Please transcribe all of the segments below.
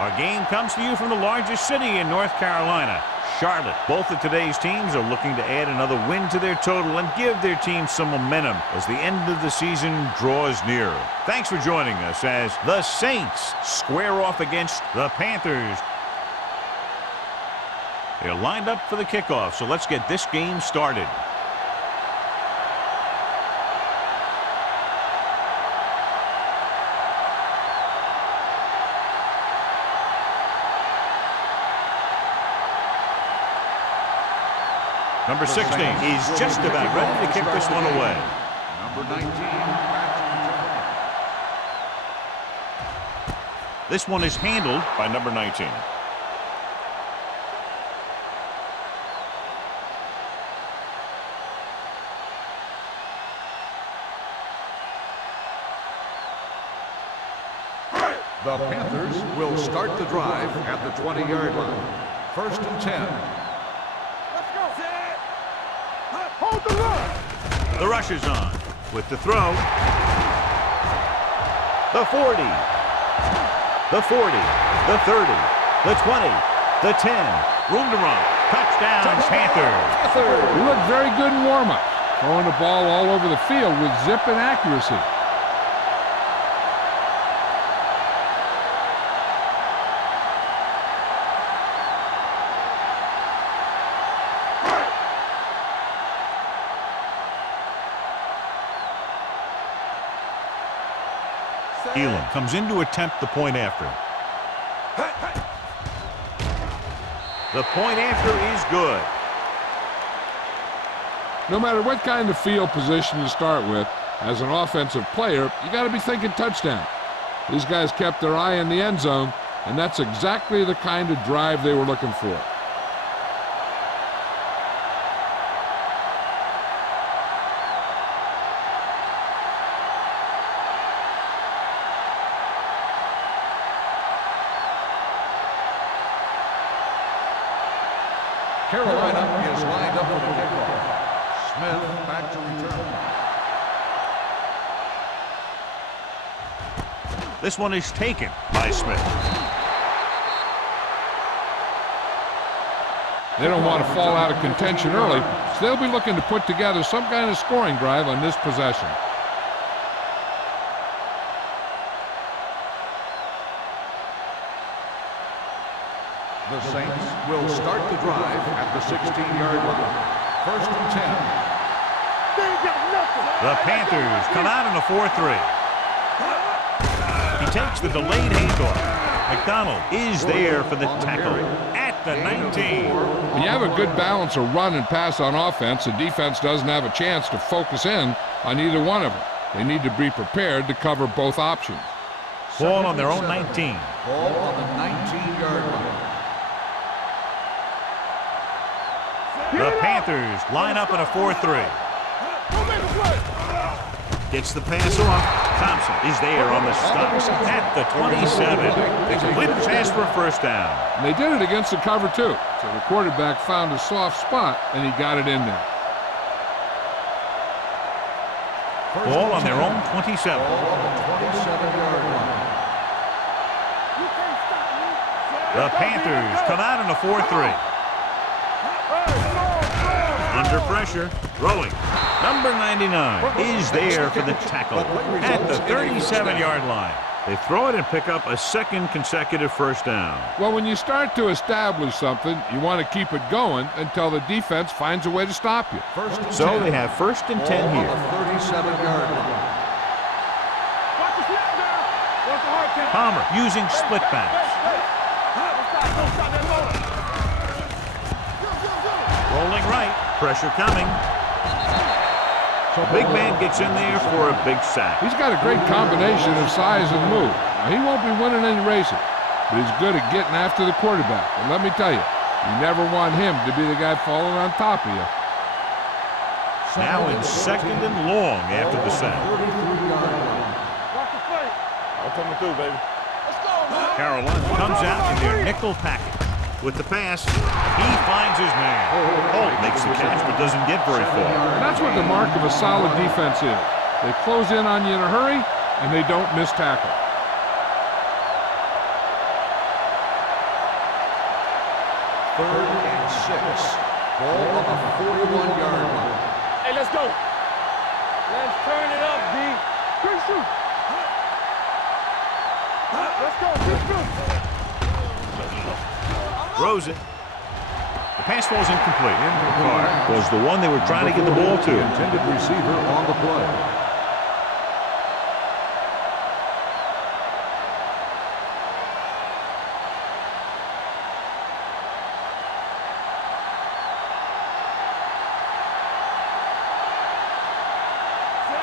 Our game comes to you from the largest city in North Carolina, Charlotte. Both of today's teams are looking to add another win to their total and give their team some momentum as the end of the season draws nearer. Thanks for joining us as the Saints square off against the Panthers. They're lined up for the kickoff, so let's get this game started. Number 16 is just about ready to kick this one away. Number 19. This one is handled by number 19. The Panthers will start the drive at the 20-yard line. 1st and 10. Hold the run. The rush is on with the throw. The 40. The 40. The 30. The 20. The 10. Room to run. Touchdown, Panthers. He looked very good in warm-up, throwing the ball all over the field with zip and accuracy. Elam comes in to attempt the point after. The point after is good. No matter what kind of field position you start with, as an offensive player, you got to be thinking touchdown. These guys kept their eye on the end zone, and that's exactly the kind of drive they were looking for. Carolina is lined up for the kickoff. Smith back to return. This one is taken by Smith. They don't want to fall out of contention early, so they'll be looking to put together some kind of scoring drive on this possession. The Saints will start the drive at the 16-yard line. 1st and 10. The Panthers come out in a 4-3. He takes the delayed handoff. McDonald is there for the tackle at the 19. When you have a good balance of run and pass on offense, the defense doesn't have a chance to focus in on either one of them. They need to be prepared to cover both options. Ball on their own 19. Ball on the 19-yard line. The Panthers line up in a 4-3. Gets the pass off. Thompson is there on the stop at the 27. They complete the pass for a first down. And they did it against the cover, too. So the quarterback found a soft spot, and he got it in there. Ball on their own 27. Ball on the 27-yard line. The Panthers come out in a 4-3. Under pressure, throwing. Number 99 is there for the tackle at the 37-yard line. They throw it and pick up a second consecutive first down. Well, when you start to establish something, you want to keep it going until the defense finds a way to stop you. So they have 1st and 10 here. 37-yard line. Palmer using split backs. Rolling right, pressure coming. So big man gets in there for a big sack. He's got a great combination of size and move. Now, he won't be winning any races, but he's good at getting after the quarterback. And let me tell you, you never want him to be the guy falling on top of you. Now in 2nd and long after the sack. Carolina comes out in their nickel package. With the pass, he finds his man. Holt makes the catch but doesn't get very far. And that's what the mark of a solid defense is. They close in on you in a hurry, and they don't miss tackle. Ball on the 41-yard line. Hey, let's go. Let's turn it up, D. Good shoot. Let's go. Good shoot. Throws it. The pass falls incomplete. Carr was the one they were trying to get the ball to. The intended receiver on the play.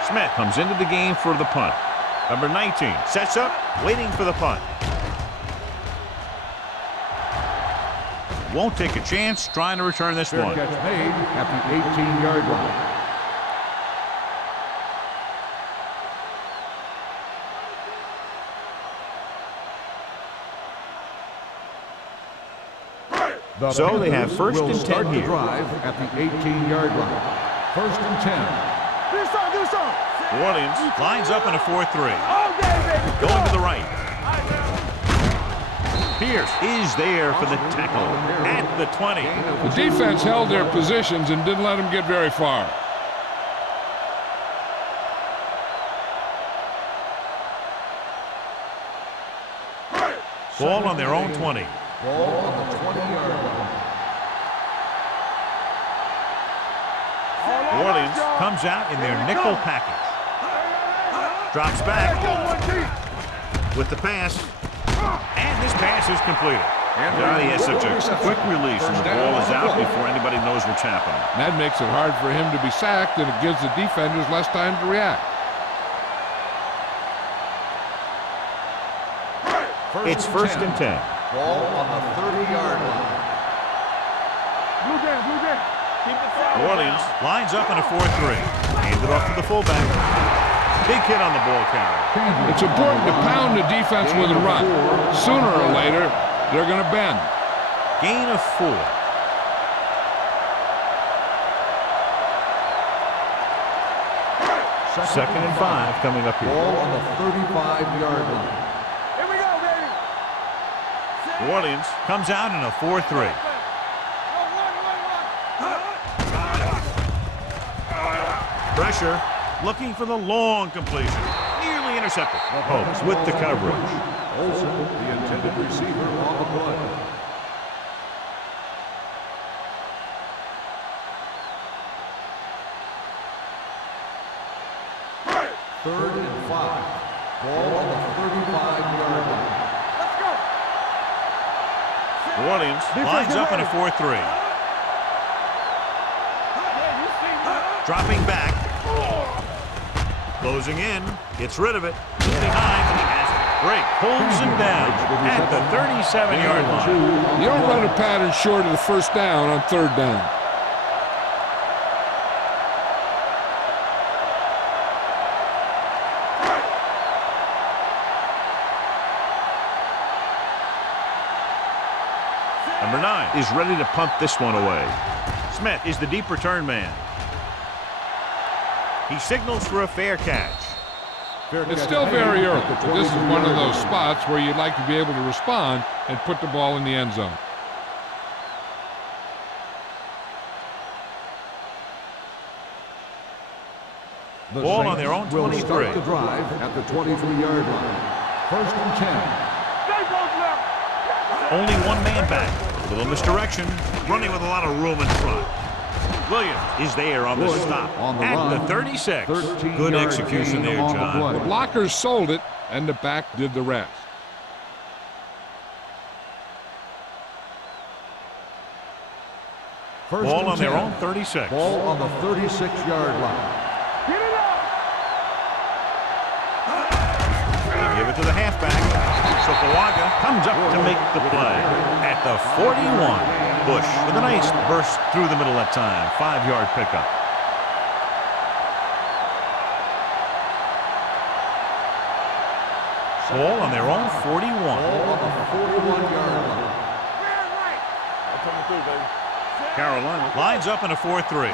Smith comes into the game for the punt. Number 19 sets up, waiting for the punt. Won't take a chance trying to return this Fair one. catch made at the 18-yard line. So they have first and 10 start the here. drive at the 18-yard line. First and 10. Do some. New Orleans lines up in a 4-3. All day, baby. Going to the right. Pierce is there for the tackle at the 20. The defense held their positions and didn't let them get very far. Ball on their own 20. Ball on the 20-yard line. New Orleans comes out in their nickel package. Drops back with the pass. And this pass is completed. God, he has such a quick release, and the ball is out before anybody knows what's happening. And that makes it hard for him to be sacked, and it gives the defenders less time to react. It's first and 10. Ball on the 30-yard line. Blue game. Keep the foul. New Orleans lines up in a 4-3. Hands it off to the fullback. Big hit on the ball carrier. It's important to pound the defense with a run. Sooner or later, they're going to bend. Gain of 4. Second and 5 coming up here. Ball on the 35-yard line. Here we go, baby. New Orleans comes out in a 4-3. Pressure, looking for the long completion. Nearly intercepted. Holmes with the coverage. Olsen, the intended receiver on the play. Third and 5. Ball on the 35-yard line. Let's go. New Orleans lines up in a 4-3. Dropping back. Closing in. Gets rid of it. Behind. He has it. Great. Pulls him down at the 37-yard line. You don't run a pattern short of the first down on third down. Number 9 is ready to punt this one away. Smith is the deep return man. He signals for a fair catch. It's still very early, but this is one of those spots where you'd like to be able to respond and put the ball in the end zone. The Ball on Saints their own will 23. start the drive at the 23-yard line. First and 10. Stay close left. Only one man back. A little misdirection. Running with a lot of room in front. Williams is there on the stop on the at run. the 36. 13 Good yard execution gain there, on the John. play. The blockers sold it, and the back did the rest. First Ball and on their 10. own 36. Ball on the 36-yard line. Get it up. They give it to the halfback. So Kawaga comes up to make the play at the 41. Bush with a nice burst through the middle that time. 5-yard pickup. Ball on their own 41. Ball on the 41-yard line. Coming through, baby. Carolina lines up in a 4-3.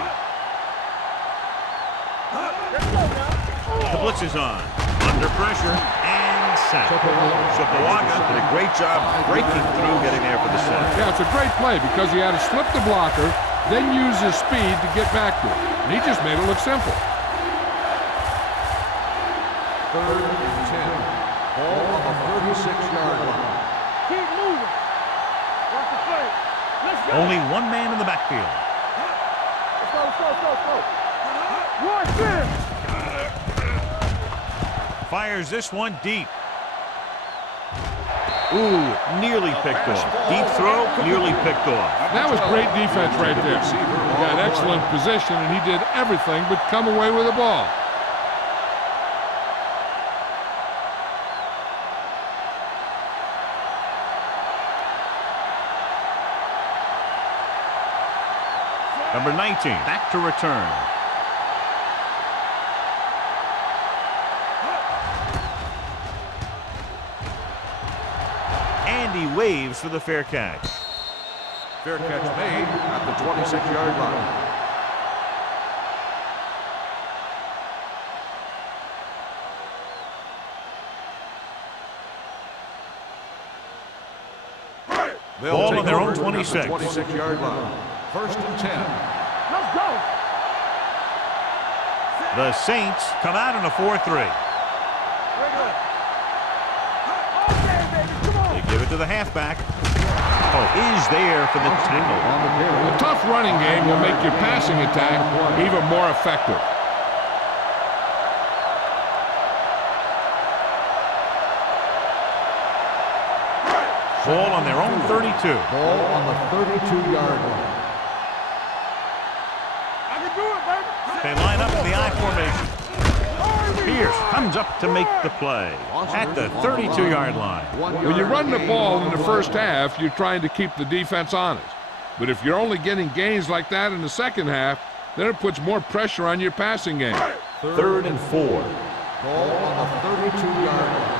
The blitz is on. Under pressure and sack. Sopoaga did a great job breaking through, getting there for the sack. Yeah, it's a great play because he had to slip the blocker, then use his speed to get back to it. And he just made it look simple. 3rd and 10. Ball on the 36-yard line. Keep moving. Watch the play. Let's go. Only one man in the backfield. Let's go, let's go, let's go, let's go. One, finish. Fires this one deep. Ooh, nearly picked off. Deep throw, nearly picked off. That was great defense right there. He got excellent position, and he did everything but come away with the ball. Number 19, back to return. And he waves for the fair catch. Fair catch made at the 26-yard line. Ball on their own 26. 26-yard line. 1st and 10. Let's go. The Saints come out in a 4-3. They give it to the halfback. Oh, is there for the tackle. A tough running game will make your passing attack even more effective. Ball on their own 32. Ball on the 32-yard line. I can do it, baby. They line up in the I formation. Pierce comes up to make the play at the 32-yard line. When you run the ball in the first half, you're trying to keep the defense honest. But if you're only getting gains like that in the second half, then it puts more pressure on your passing game. 3rd and 4. Ball on the 32-yard line.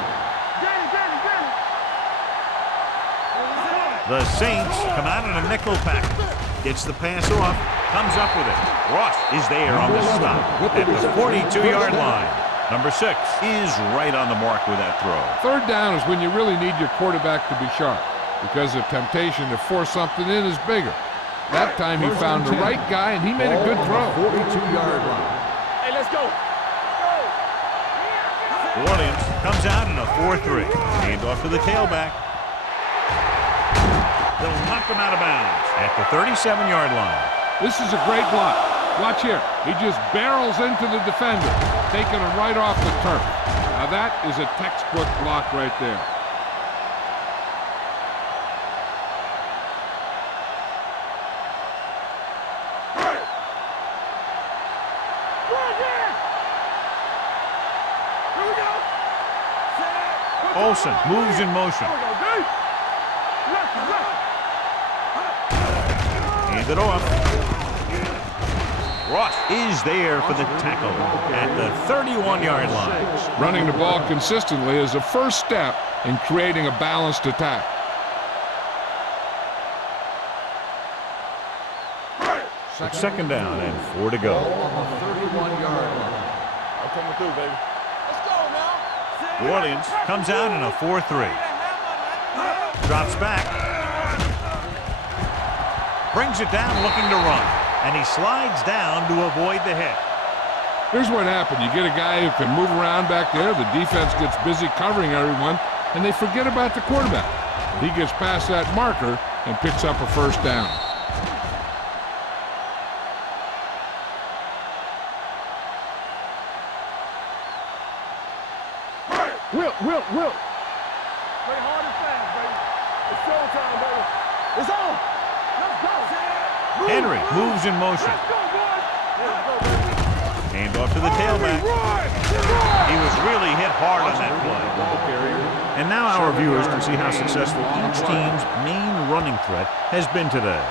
The Saints come out in a nickel pack. Gets the pass off, comes up with it. Ross is there on the stop at the 42-yard line. Number 6 is right on the mark with that throw. 3rd down is when you really need your quarterback to be sharp because the temptation to force something in is bigger. That time he found the right guy and he made a good throw. 42-yard line. Hey, let's go. Williams comes out in a 4-3. Hand off to the tailback. They'll knock him out of bounds at the 37-yard line. This is a great block. Watch here. He just barrels into the defender, taking him right off the turf. Now that is a textbook block right there. Olsen moves in motion. Hand it off. Ross is there for the tackle at the 31-yard line. Running the ball consistently is the first step in creating a balanced attack. Second down and 4 to go. Ball on the 31-yard line. I'm coming through, baby. Let's go now. New Orleans comes out in a 4-3. Drops back. Brings it down looking to run. And he slides down to avoid the hit. Here's what happened. You get a guy who can move around back there. The defense gets busy covering everyone, and they forget about the quarterback. He gets past that marker and picks up a 1st down. Will. Play hard and fast, baby. It's showtime, baby. It's on. Let's go. Henry moves in motion. Let's go, boys. Let's go, baby. Hand off to the tailback. He was really hit hard on that play. And now our viewers can see how successful each team's main running threat has been today.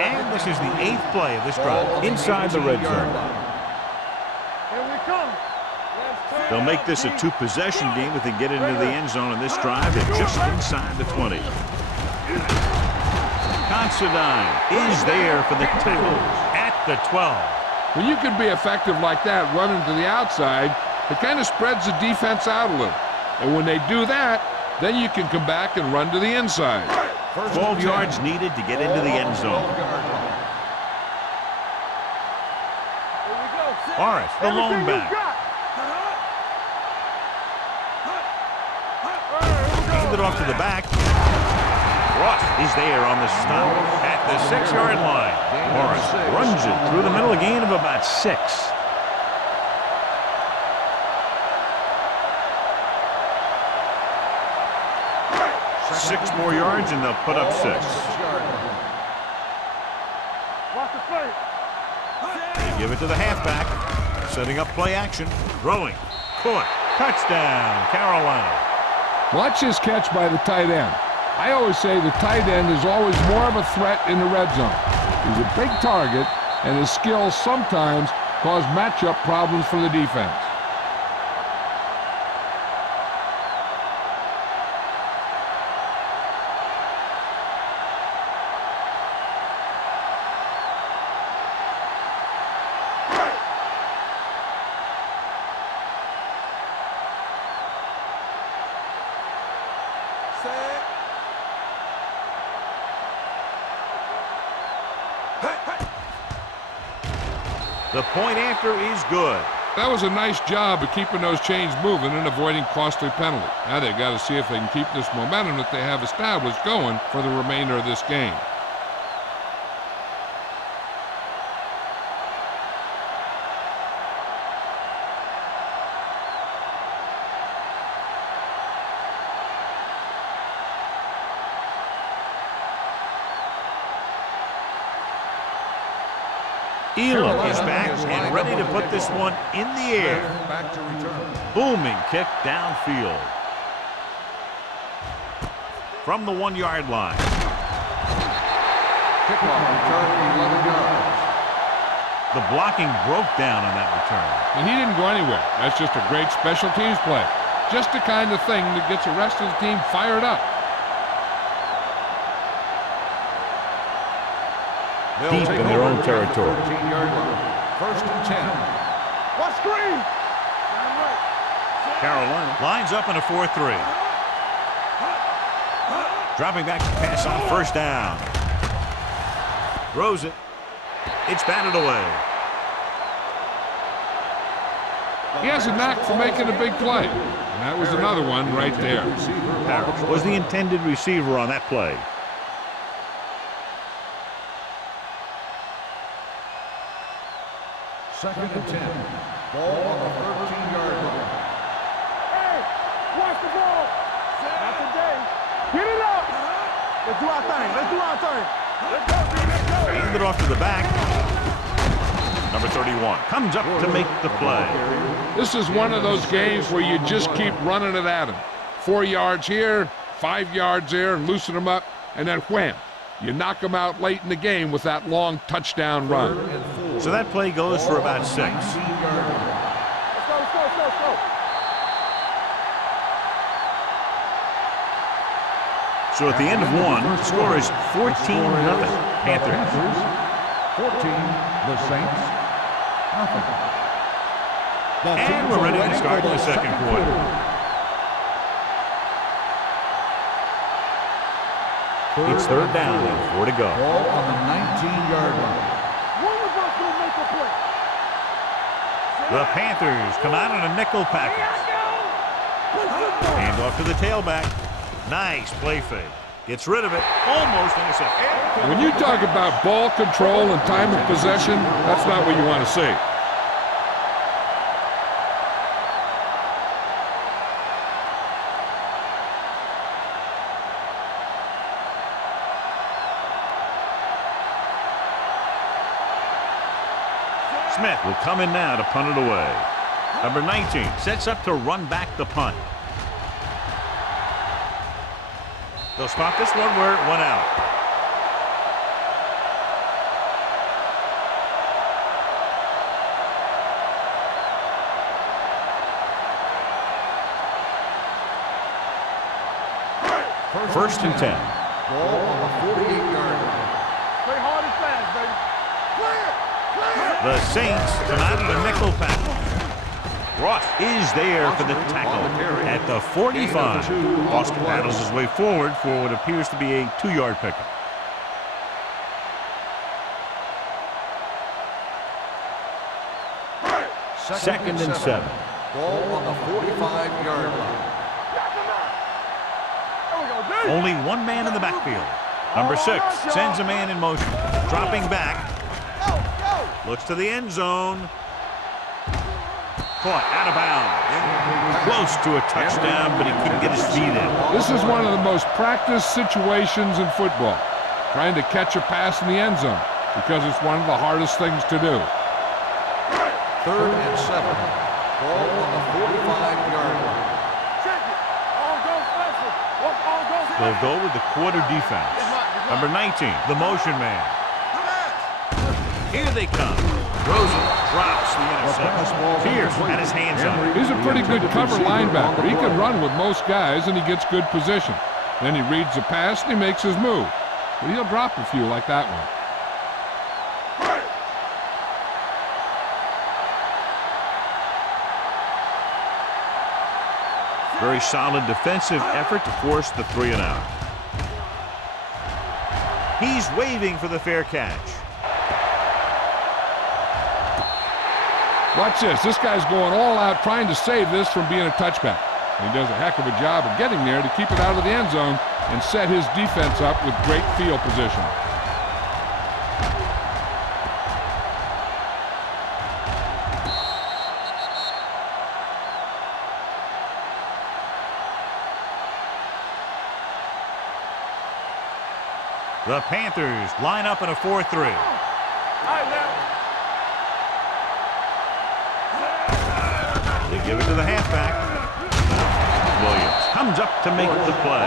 And this is the 8th play of this drive inside the red zone. Here we come. They'll make this a 2-possession game if they get into the end zone in this drive at just inside the 20. Considine is there for the tackle at the 12. When you can be effective like that, running to the outside, it kind of spreads the defense out a little. And when they do that, then you can come back and run to the inside. 12 yards needed to get into the end zone. Morris, the lone back. Hand it off to the back. Ross is there on the stop at the 6-yard line. Morris runs it through the middle, a gain of about 6. Six more yards and they'll put up 6. They give it to the halfback. Setting up play action. Throwing. Caught. Touchdown, Carolina. Watch his catch by the tight end. I always say the tight end is always more of a threat in the red zone. He's a big target, and his skills sometimes cause matchup problems for the defense. The point after is good. That was a nice job of keeping those chains moving and avoiding costly penalties. Now they've got to see if they can keep this momentum that they have established going for the remainder of this game. Elam is back and ready to put this one in the air. Back to return. Booming kick downfield. From the 1-yard line. Kickoff return 11 yards. The blocking broke down on that return. And he didn't go anywhere. That's just a great special teams play. Just the kind of thing that gets the rest of the team fired up. Deep in their own territory. 13-yard line. 1st and 10. What screen? Carolina lines up in a 4-3. Dropping back to pass on 1st down. Throws it. It's batted away. He has a knack for making a big play. And that was another one right there. Parrish was the intended receiver on that play. Second and 10. Ball on the 13-yard line. Hey, watch the ball. Not today. Get it up. Let's do our thing. Let's do our thing. Let's go, B. Let's go. Hand it off to the back. Number 31 comes up to make the play. This is one of those games where you just keep running it at him. 4 yards here, 5 yards there, loosen them up, and then wham. You knock them out late in the game with that long touchdown run. So that play goes for about 6. Let's go, let's go, let's go, let's go. So at the end of 1, the score is 14-0 Panthers. 14, the Saints, nothing. And we're ready to start the second quarter. It's 3rd down and 4 to go. Ball on the 19-yard line. One of us will make a play. The Panthers come out in a nickel package. Hand off to the tailback. Nice play fake. Gets rid of it. Almost intercepted. When you talk about ball control and time of possession, that's not what you want to see. Smith will come in now to punt it away. Number 19 sets up to run back the punt. They'll spot this one where it went out. First and 10. Ball on the 48-yard line. Play hard and fast, baby. Play it! Play it! The Saints come out of the nickel package. Ross is there for the tackle at the 45. Austin paddles his way forward for what appears to be a 2-yard pickup. Second and 7. Ball on the 45-yard line. Only one man in the backfield. Number 6 sends a man in motion. Dropping back. Looks to the end zone. Caught out of bounds. Close to a touchdown, but he couldn't get his feet in. This is one of the most practiced situations in football, trying to catch a pass in the end zone, because it's one of the hardest things to do. 3rd and 7. Ball on the 45-yard line. They'll go with the quarter defense. Number 19, the motion man. Here they come. Rosen drops the interception. Pierce had his hands up. He's a pretty good cover linebacker. He can run with most guys, and he gets good position. Then he reads the pass, and he makes his move. But he'll drop a few like that one. Very solid defensive effort to force the 3-and-out. He's waving for the fair catch. Watch this. This guy's going all out trying to save this from being a touchback. And he does a heck of a job of getting there to keep it out of the end zone and set his defense up with great field position. The Panthers line up in a 4-3. They give it to the halfback. Williams comes up to make the play.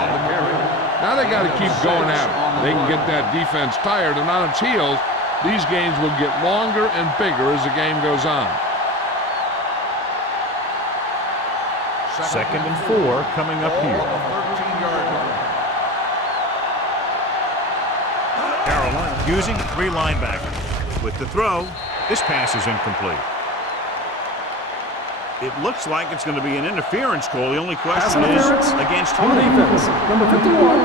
Now they got to keep going at it. They can get that defense tired, and on its heels, these games will get longer and bigger as the game goes on. 2nd and 4 coming up here. Carolina using 3 linebackers. With the throw, this pass is incomplete. It looks like it's going to be an interference call. The only question is against whom? Number 51.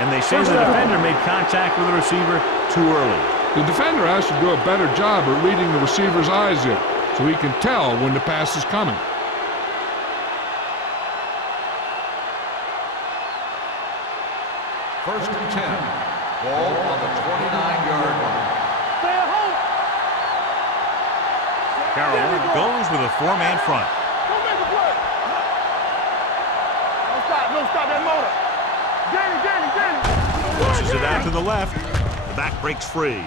And they say the defender made contact with the receiver too early. The defender has to do a better job at reading the receiver's eyes there, so he can tell when the pass is coming. First and 10. Ball on the 29-yard line. Stay at home. Carolina goes with a 4-man front. Don't make a play. Don't stop that motor. Danny. Pushes it out to the left. The back breaks free.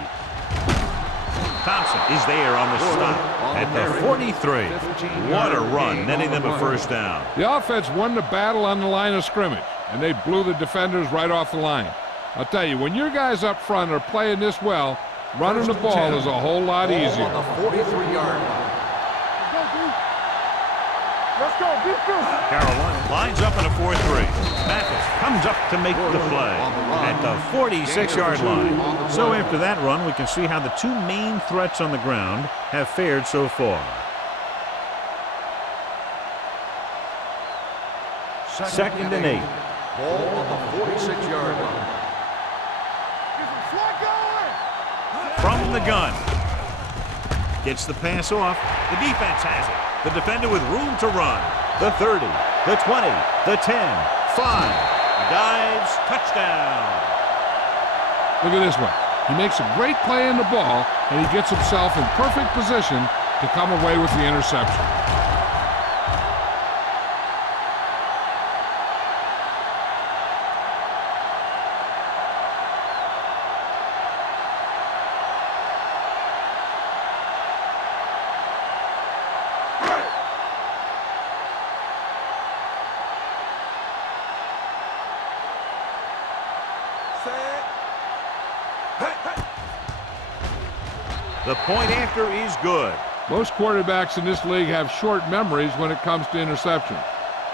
Thompson is there on the stop at the 43. What a run, netting them a first down. The offense won the battle on the line of scrimmage, and they blew the defenders right off the line. I'll tell you, when your guys up front are playing this well, running the ball is a whole lot easier. On the 43-yard line. Let's go. Carolina lines up in a 4-3. Mathis comes up to make the play at the 46-yard line. So after that run, we can see how the 2 main threats on the ground have fared so far. 2nd and 8. Ball on the 46-yard line. From the gun. Gets the pass off. The defense has it. The defender with room to run. The 30, the 20, the 10, 5. Dives, touchdown. Look at this one. He makes a great play in the ball, and he gets himself in perfect position to come away with the interception. The point after is good. Most quarterbacks in this league have short memories when it comes to interception.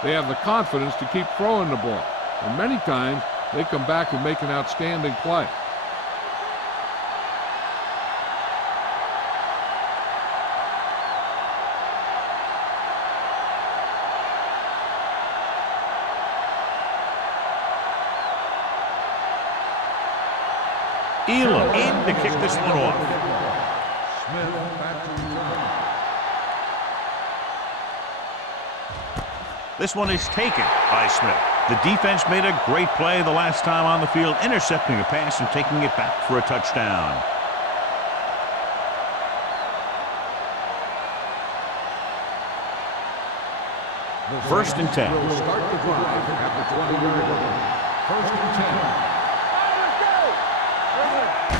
They have the confidence to keep throwing the ball, and many times they come back and make an outstanding play. Elam in to kick this one off. Smith back to return. This one is taken by Smith. The defense made a great play the last time on the field, intercepting a pass and taking it back for a touchdown. First and 10. Will start the drive at the 20-yard line. First and 10.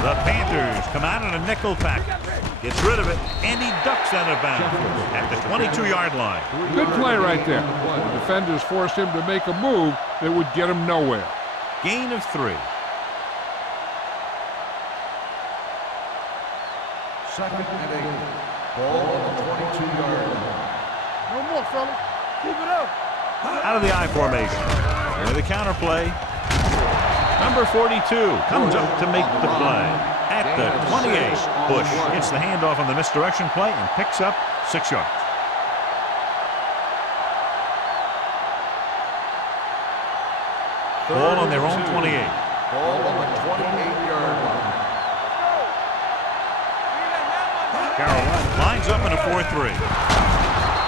The Panthers come out in a nickel package. Gets rid of it, and he ducks out of bounds at the 22-yard line. Good play right there. The defenders forced him to make a move that would get him nowhere. Gain of 3. Second and 8. Ball on the 22-yard line. No more, fellas. Keep it up. Out of the I formation. And the counter play. Number 42 comes up to make the play. At the 28, Bush gets the handoff on the misdirection play and picks up 6 yards. Ball on their own 28. Ball on the 28-yard line. Carolina lines up in a 4-3.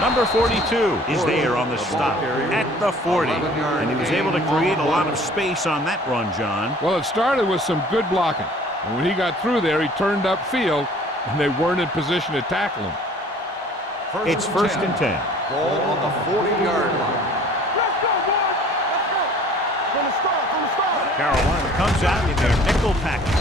Number 42 is there on the stop at the 40. And he was able to create a lot of space on that run, John. Well, it started with some good blocking. And when he got through there, he turned upfield, and they weren't in position to tackle him. It's first and 10. Ball on the 40-yard line. Let's go, boys. Let's go. From the start. Carolina comes out in their nickel package.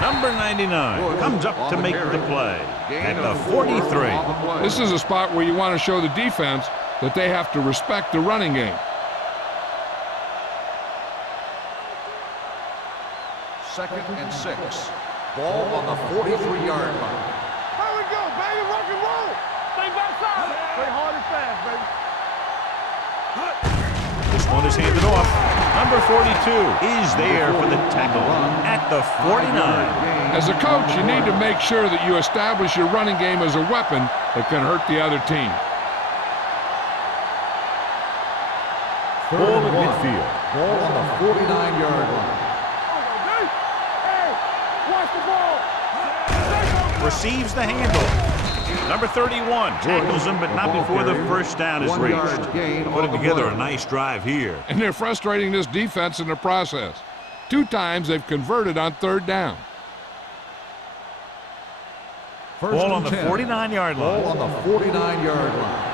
Number 99 comes up to make the play at the 43. This is a spot where you want to show the defense that they have to respect the running game. Second and 6. Ball on the 43-yard line. Here we go, baby. Rock and roll. Stay back side. Play hard and fast, baby. This one is handed off. Number 42 is there for the tackle at the 49. As a coach, you need to make sure that you establish your running game as a weapon that can hurt the other team. Ball at midfield. Ball on the 49-yard line. Hey, watch the ball. Receives the handle. Number 31 tackles him, but not before the first down is reached. Putting together a nice drive here. And they're frustrating this defense in the process. 2 times they've converted on 3rd down. Ball on the 49-yard line. Ball on the 49-yard line.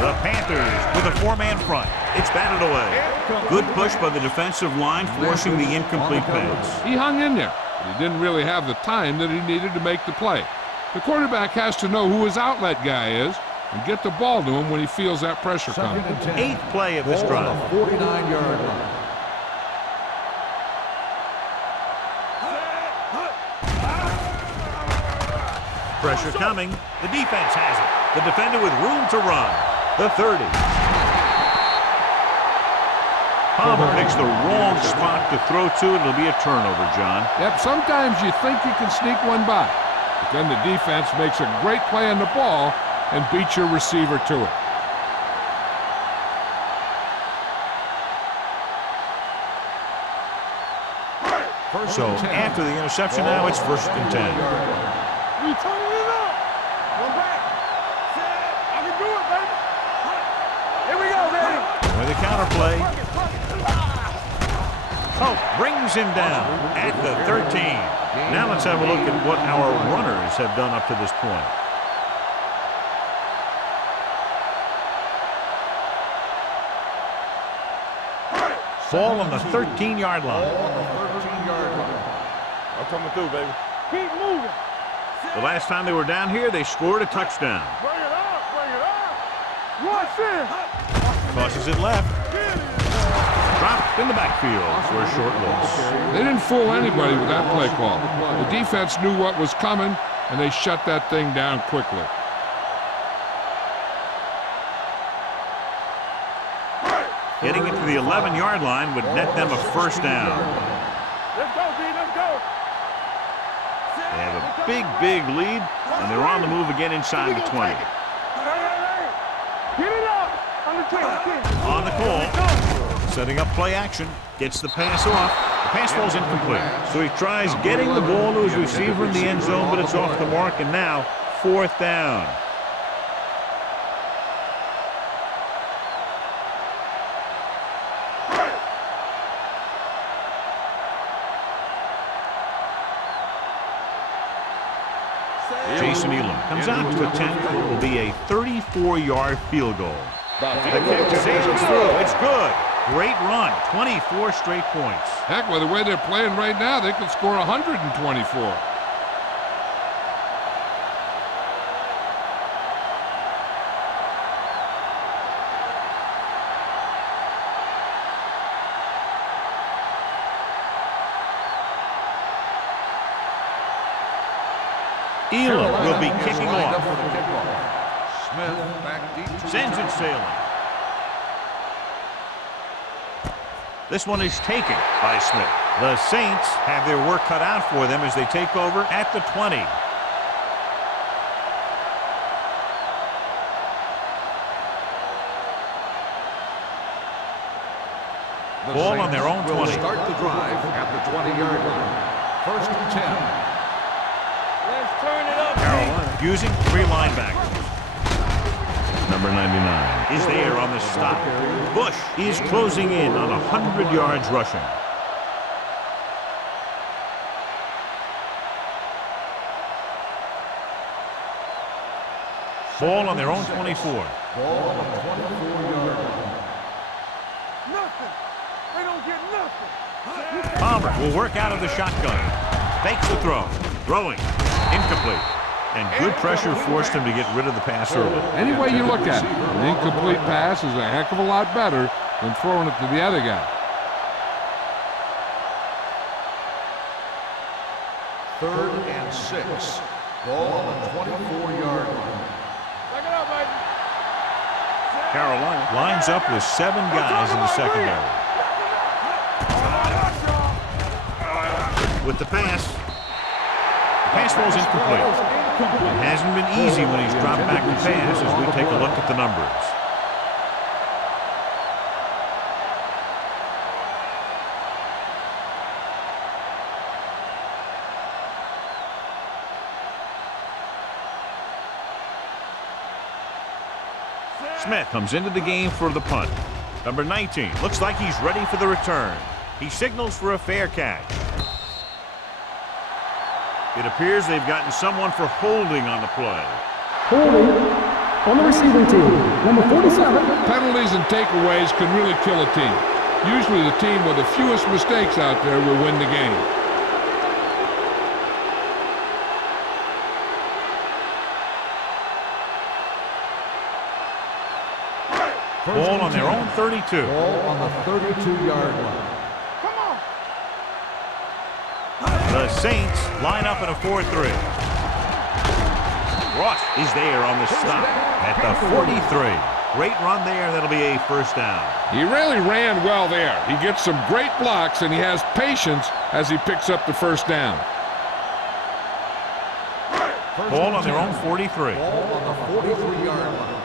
The Panthers with a 4-man front. It's batted away. Good push by the defensive line, forcing the incomplete pass. He hung in there, but he didn't really have the time that he needed to make the play. The quarterback has to know who his outlet guy is and get the ball to him when he feels that pressure coming. 8th play of this drive. Ball on the 49-yard line. Pressure coming. The defense has it. The defender with room to run. The 30. Palmer picks the wrong spot to throw to. It'll be a turnover, John. Yep, sometimes you think you can sneak one by, but then the defense makes a great play on the ball and beats your receiver to it. So after the interception now, it's first and 10. We turning it up. One back. I can do it, baby. Here we go, baby. With the counter play. Oh, brings him down at the 13. Now let's have a look at what our runners have done up to this point. Ball on the 13-yard line. I'm coming through, baby. Keep moving. The last time they were down here, they scored a touchdown. Bring it up. Bring it up. Rush in. Tosses it left. Dropped in the backfield for a short loss. They didn't fool anybody with that play call. The defense knew what was coming, and they shut that thing down quickly. Getting it to the 11-yard line would net them a first down. Let's go, D. Let's go. They have a big lead, and they're on the move again inside the 20. Get it up. On the 10. On the call. Setting up play action. Gets the pass off. The pass falls incomplete. So he tries getting the ball to his receiver in the end zone, but it's off the mark, and now 4th down. Jason Elam comes out to attempt what will be a 34-yard field goal. The kick sails through. It's good. Great run. 24 straight points. Heck, with the way they're playing right now, they could score 124. Elam will be kicking off. Smith back deep. Sends it sailing. This one is taken by Smith. The Saints have their work cut out for them as they take over at the 20. Ball on their own 20. Will start the drive at the 20-yard line. 1st and 10. Let's turn it up. Carolina using 3 linebackers. Number 99 is there on the stop. Bush is closing in on 100 yards rushing. Ball on their own 24. Ball on the 24-yard line. Nothing. They don't get nothing. Palmer will work out of the shotgun. Fakes the throw. Throwing. Incomplete. And good pressure forced him to get rid of the pass early. Any way you look at it, an incomplete pass is a heck of a lot better than throwing it to the other guy. 3rd and 6. Ball on the 24-yard line. Back it up, Mike. Carolina lines up with 7 guys in the secondary. With the pass. The pass falls incomplete. It hasn't been easy when he's dropped back to pass as we take a look at the numbers. Smith comes into the game for the punt. Number 19 looks like he's ready for the return. He signals for a fair catch. It appears they've gotten someone for holding on the play. Holding on the receiving team, number 47. Penalties and takeaways can really kill a team. Usually the team with the fewest mistakes out there will win the game. Ball on their own 32. Ball on the 32-yard line. The Saints line up in a 4-3. Ross is there on the stop at the 43. Great run there. That'll be a 1st down. He really ran well there. He gets some great blocks, and he has patience as he picks up the 1st down. Ball on their own 43. Ball on the 43-yard line.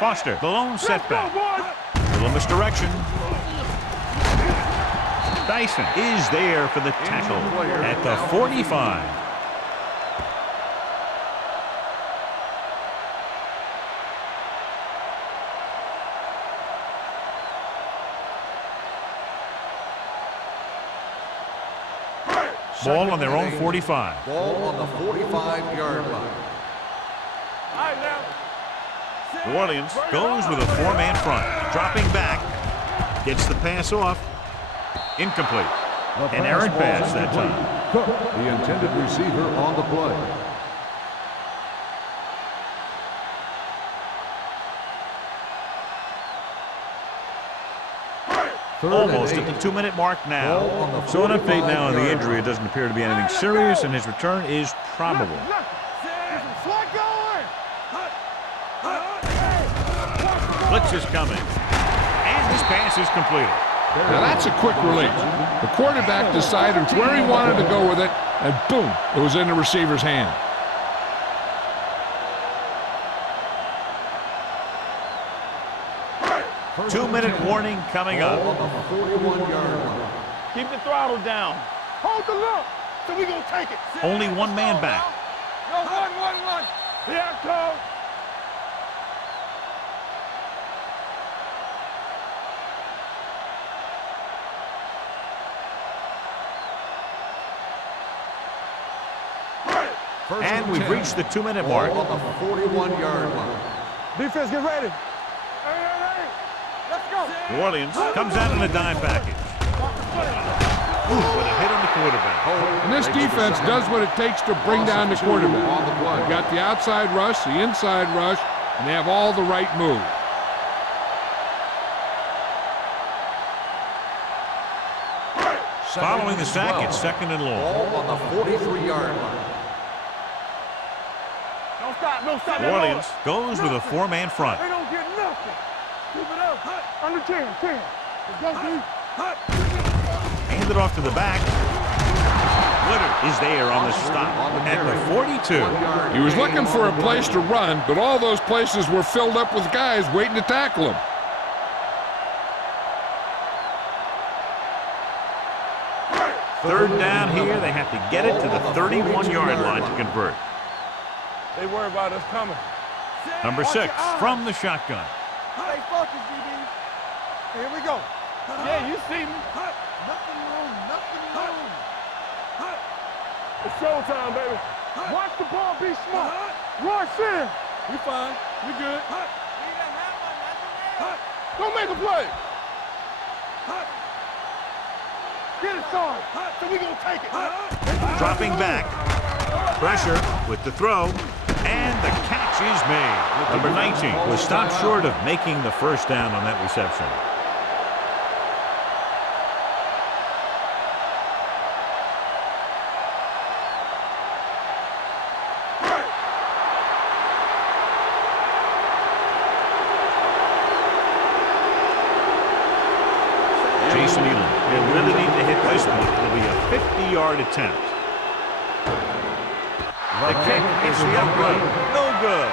Foster, the lone setback. Little misdirection. Dyson is there for the tackle at the 45. Ball on their own 45. Ball on the 45-yard line. All right, now. New Orleans goes with a 4-man front. Dropping back. Gets the pass off. Incomplete. An errant pass that time. Cook, the intended receiver on the play. Almost at the 2-minute mark now. So an update now on the injury. It doesn't appear to be anything serious, and his return is probable. Blitz is coming. And this pass is completed. Now that's a quick release. The quarterback decided where he wanted to go with it, and boom, it was in the receiver's hand. 2-minute warning coming up. On the 41-yard line. Keep the throttle down. Hold the look. So we gonna take it. Only one man back. No, one. Here I come. And we've reached the 2-minute mark. On the 41-yard line. Defense, get ready. Hey. Let's go. New Orleans comes out in a dime package. Ooh, with a hit on the quarterback. And this defense does what it takes to bring down the quarterback. They've got the outside rush, the inside rush, and they have all the right moves. Following the sack, it's 2nd and long. Ball on the 43-yard line. Don't stop. New Orleans goes with a 4-man front. They don't get nothing. Keep it up. Under 10. Let's go, D. Hand it off to the back. Woodard is there on the stop at the 42. He was looking for a place to run, but all those places were filled up with guys waiting to tackle him. Third down here. They have to get it to the 31-yard line to convert. They worry about us coming. Number 6 from the shotgun. Stay focused, DB. Here we go. Yeah, you see me. Nothing wrong. It's showtime, baby. Watch the ball, be smart. Rush in. We fine. We good. Don't make a play. Get it started. So we gonna take it. Dropping back. Pressure with the throw. And the catch is made. Number 19 was stopped short of making the first down on that reception. Jason Elam, they really need to hit this one. It'll be a 50-yard attempt. The kick is no good. No good.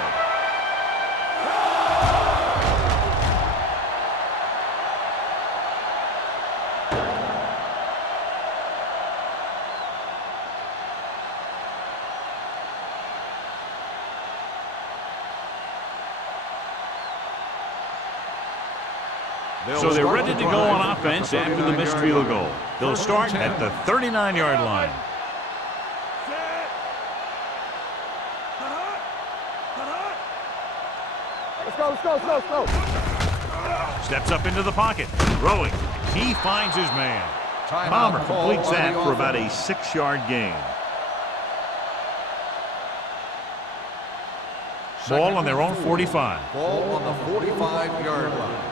So they're ready to go on offense after the missed field goal. They'll start at the 39-yard line. Let's go. Steps up into the pocket. Throwing. He finds his man. Palmer completes that for about a 6-yard gain. Ball on their own 45. Ball on the 45-yard line.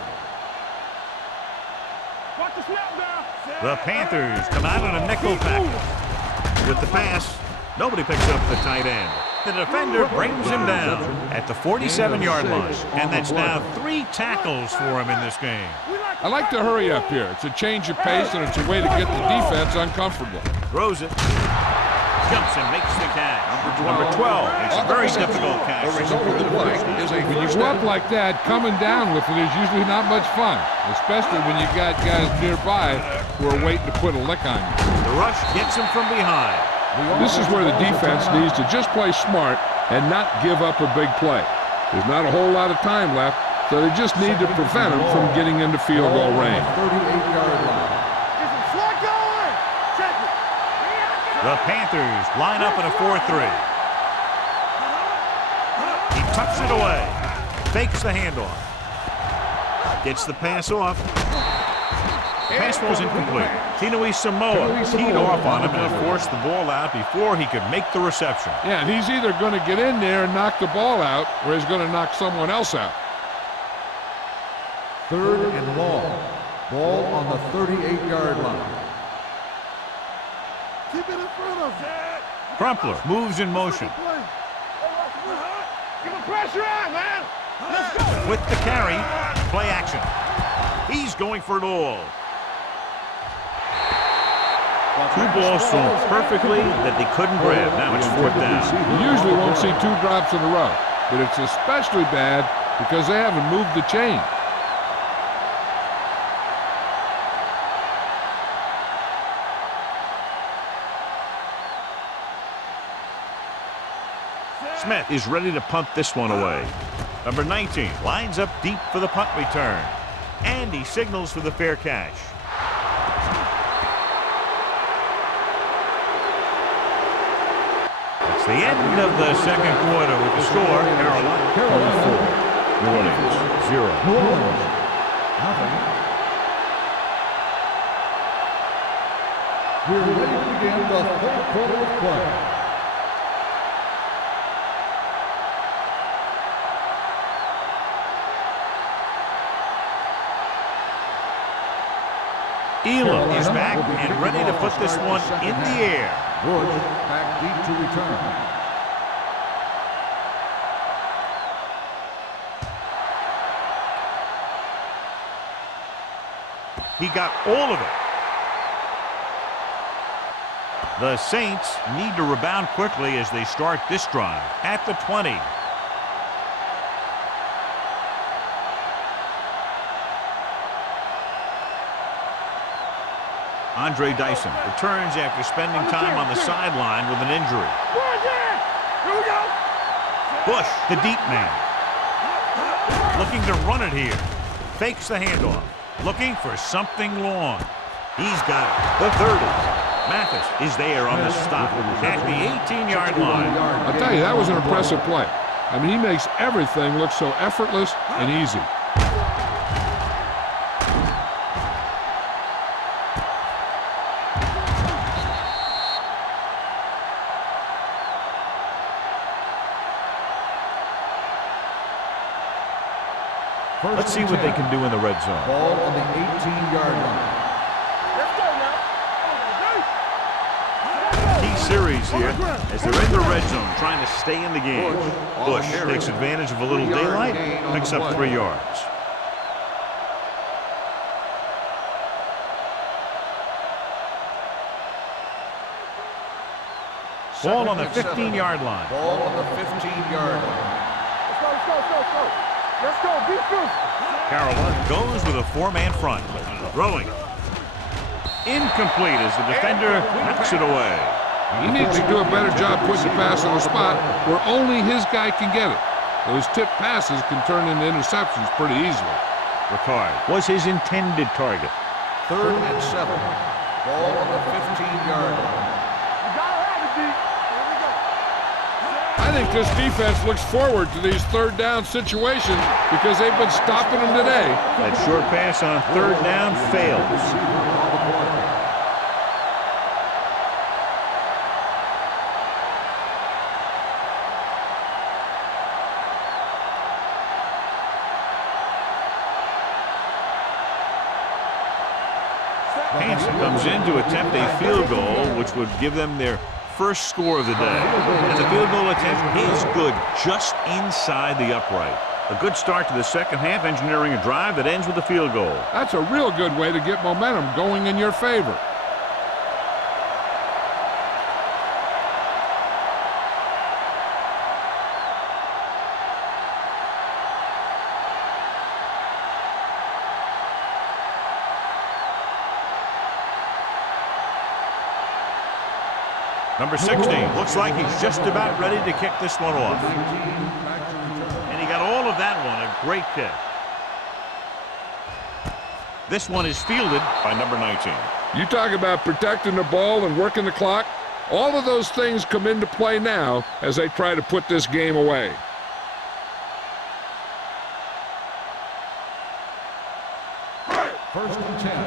The Panthers come out in a nickel package. With the pass, nobody picks up the tight end. The defender brings him down at the 47-yard line. And that's now 3 tackles for him in this game. I like to hurry up here. It's a change of pace, and it's a way to get the defense uncomfortable. Throws it. Jumps and makes the catch. Number 12. It's a very difficult catch. When you go up like that, coming down with it is usually not much fun, especially when you got guys nearby who are waiting to put a lick on you. The rush gets him from behind. This is where the defense needs to just play smart and not give up a big play. There's not a whole lot of time left, so they just need to prevent them from getting into field goal range. 38-yard line. The Panthers line up in a 4-3. He tucks it away. Fakes the handoff. Gets the pass off. Pass ball's incomplete. Tinui Samoa teed off on him and forced the ball out before he could make the reception. Yeah, and he's either going to get in there and knock the ball out, or he's going to knock someone else out. 3rd and long. Ball on the 38-yard line. Keep it in front of him. Crumpler moves in motion. Give him pressure on, man. Let's go. With the carry, play action. He's going for it all. 2 balls thrown perfectly that they couldn't grab. Now it's 4th down. You usually won't see 2 drops in a row, but it's especially bad because they haven't moved the chain. Smith is ready to punt this one away. Number 19 lines up deep for the punt return. And he signals for the fair catch. It's the end of the second quarter with the score. Carolina 24. New Orleans 0. New Orleans, nothing. We're ready to begin the third quarter of play. Elam is back and ready to put this one in the air. Bush back deep to return. He got all of it. The Saints need to rebound quickly as they start this drive at the 20. Andre Dyson returns after spending time on the sideline with an injury. Here we go. Bush, the deep man. Looking to run it here. Fakes the handoff. Looking for something long. He's got it. The 30. Mathis is there on the stop at the 18-yard line. I'll tell you, that was an impressive play. I mean, he makes everything look so effortless and easy. Let's see what they can do in the red zone. Ball on the 18-yard line. Let's go now. Key series here as they're in the red zone trying to stay in the game. Bush takes advantage of a little daylight, picks up 3 yards. Ball on the 15-yard line. Ball on the 15-yard line. Let's go. Let's go. Be true. Carolina goes with a 4-man front. Throwing. Incomplete as the defender knocks it away. He needs to do a better job putting the pass in a spot where only his guy can get it. Those tip passes can turn into interceptions pretty easily. Ricard was his intended target. 3rd and 7. Ball on the 15-yard line. You gotta have it, D. Here we go. I think this defense looks forward to these third down situations because they've been stopping them today. That short pass on 3rd down fails. Hanson comes in to attempt a field goal, which would give them their first score of the day. And the field goal attempt is good, just inside the upright. A good start to the second half, engineering a drive that ends with a field goal. That's a real good way to get momentum going in your favor. Number 16 looks like he's just about ready to kick this one off. And he got all of that one, a great kick. This one is fielded by number 19. You talk about protecting the ball and working the clock. All of those things come into play now as they try to put this game away. First and 10.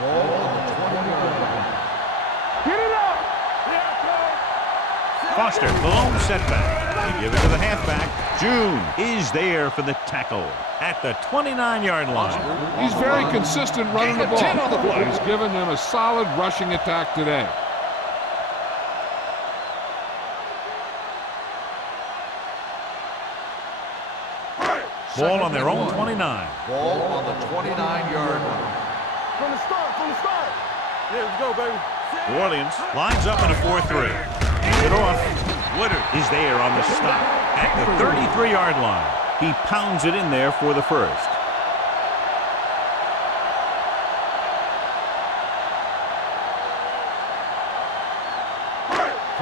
Ball on the 20-yard line. Get it up. Foster, the lone setback. They give it to the halfback. June is there for the tackle at the 29-yard line. He's very consistent running the ball. He's given them a solid rushing attack today. Ball on their own 29. Ball on the 29-yard line. From the start. Yeah, let's go, baby. New Orleans lines up in a 4-3. Hands it off. Woodard is there on the stop at the 33-yard line. He pounds it in there for the first.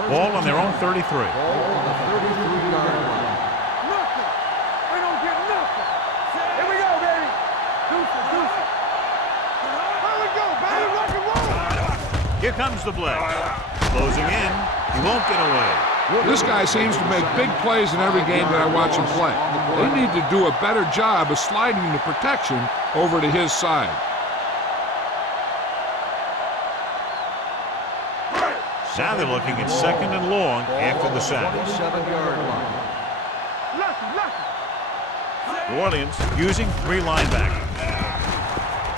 Ball on their own 33. Ball on the 33-yard line. Nothing. We don't get nothing. Here we go, baby. Deuces, deuces. Here we go, baby. Rock and roll. Here comes the blitz. Closing in. He won't get away. This guy seems to make big plays in every game that I watch him play. They need to do a better job of sliding the protection over to his side. Now they're looking at 2nd and long after the sack. 27-yard line. Lucky, lucky. New Orleans using 3 linebackers.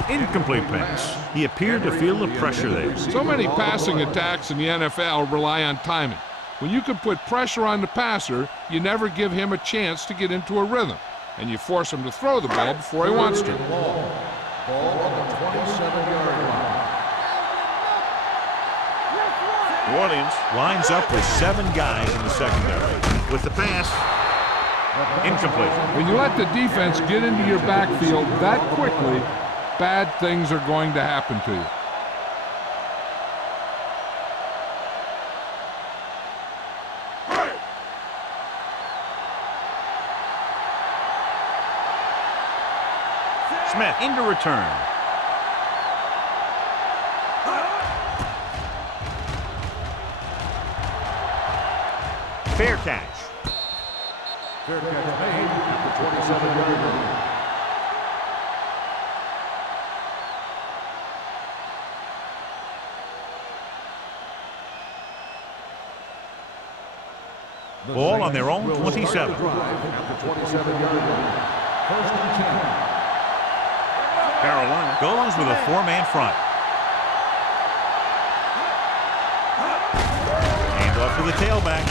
Incomplete pass. He appeared to feel the pressure there. So many passing attacks in the NFL rely on timing. When you can put pressure on the passer, you never give him a chance to get into a rhythm, and you force him to throw the ball before he wants to. Ball on the 27-yard line. New Orleans lines up with 7 guys in the secondary. With the pass, incomplete. When you let the defense get into your backfield that quickly, bad things are going to happen to you. Smith into return. Fair catch. Fair catch made at the 27-yard line. Ball on their own 27. At the 27-yard line. 1st and 10. Carolina goes with a 4-man front. Hand off to the tailback.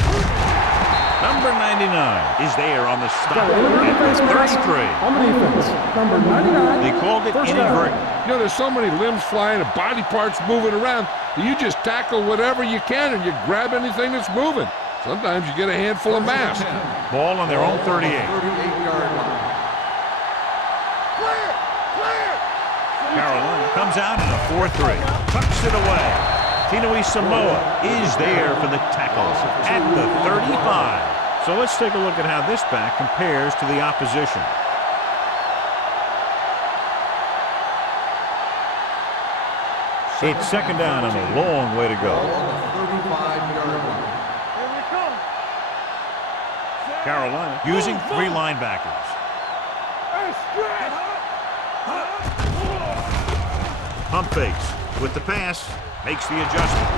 Number 99 is there on the stop at the 33. On the defense, number 99. They called it First down. inadvertent. You know, there's so many limbs flying and body parts moving around that you just tackle whatever you can and you grab anything that's moving. Sometimes you get a handful of mass. Ball on their own 38. 38-yard line. Carolina comes out in a 4-3. Tucks it away. Tinui Samoa is there for the tackle at the 35. So let's take a look at how this back compares to the opposition. It's 2nd down and a long way to go. Ball on the 35-yard line. Here we come. Carolina using 3 linebackers. Hey, stretch. Pump fakes with the pass, makes the adjustment.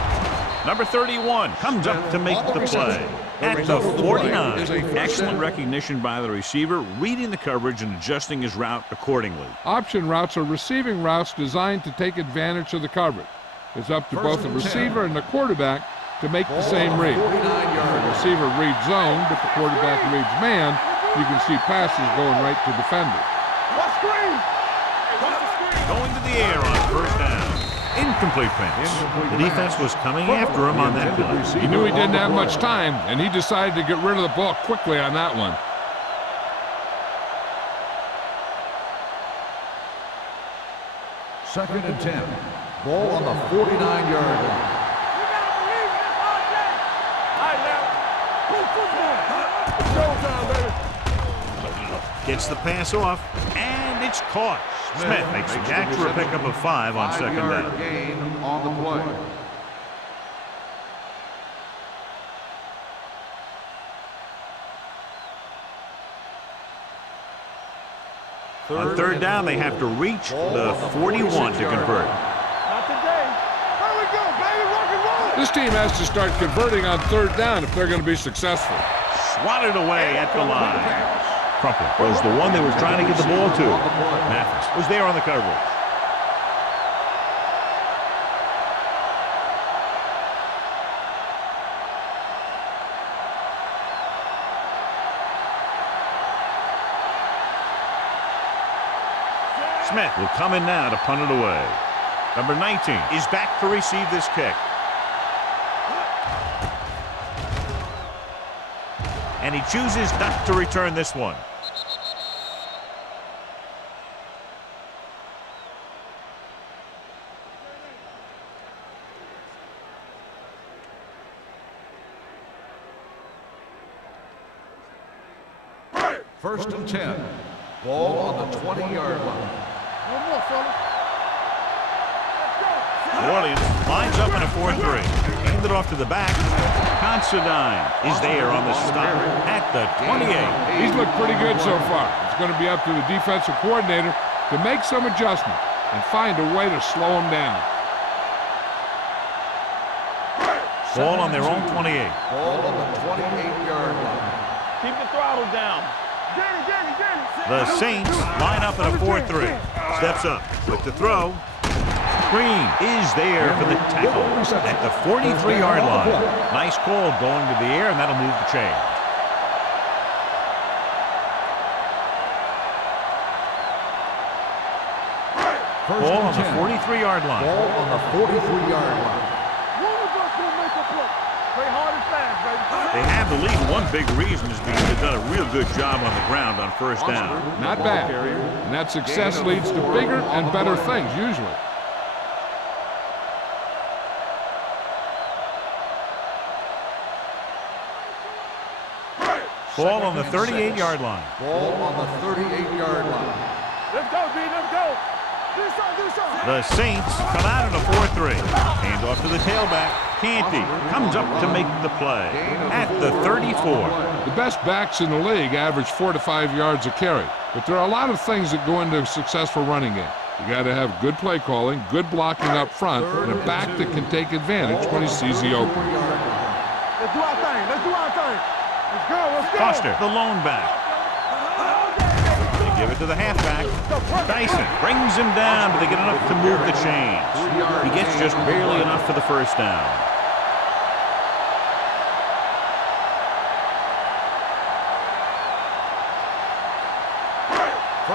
Number 31 comes up to make the play at the 49. Excellent recognition by the receiver, reading the coverage and adjusting his route accordingly. Option routes are receiving routes designed to take advantage of the coverage. It's up to both the receiver and the quarterback to make the same read. If the receiver reads zone, but the quarterback reads man, you can see passes going right to defenders. What screen? Going to the air on 1st down. Incomplete pass. The defense was coming after him on that play. He knew he didn't have much time, and he decided to get rid of the ball quickly on that one. Second and 10. Ball on the 49-yard line. You gotta believe it. It's our day. All right, now. Go football. It's showtime, baby. Gets the pass off, and it's caught. Smith makes the catch for a pickup of 5 on 2nd 5-yard down. gain on the play. On 3rd down, they have to reach the 41 to convert. Not today. Here we go, baby. Rock and roll. This team has to start converting on 3rd down if they're going to be successful. Swatted away at the line. Crumpler was the one they were trying to get the ball to. Mathis was there on the coverage. Smith will come in now to punt it away. Number 19 is back to receive this kick. And he chooses not to return this one. First and 10. Ball on the 20-yard line. One more, fellas. New Orleans lines up in a 4-3. Hand it off to the back. Considine is there on the stop at the 28. He's looked pretty good so far. It's going to be up to the defensive coordinator to make some adjustment and find a way to slow him down. Ball on their own 28. Ball on the 28-yard line. Keep the throttle down. The Saints line up in a 4-3. Steps up with the throw. Green is there for the tackle at the 43-yard line. Nice call going to the air, and that'll move the chain. Ball on the 43-yard line. Ball on the 43-yard line. One of us will make a play. Play hard and fast, baby. They have the lead. One big reason is because they've done a real good job on the ground on first down. Not bad. And that success leads to bigger and better things, usually. Ball on the 38-yard line. Ball on the 38-yard line. Let's go, B. Let's go. Do something. The Saints come out in a 4-3. Hand off to the tailback. Canty comes up to make the play at the 34. The best backs in the league average 4 to 5 yards a carry. But there are a lot of things that go into a successful running game. You got to have good play calling, good blocking up front, and a back that can take advantage when he sees the opening. Let's do our thing. Let's do our thing. Let's go. Let's go. Foster, the lone back. They give it to the halfback. Dyson brings him down, but they get enough to move the chains. He gets just barely enough for the first down.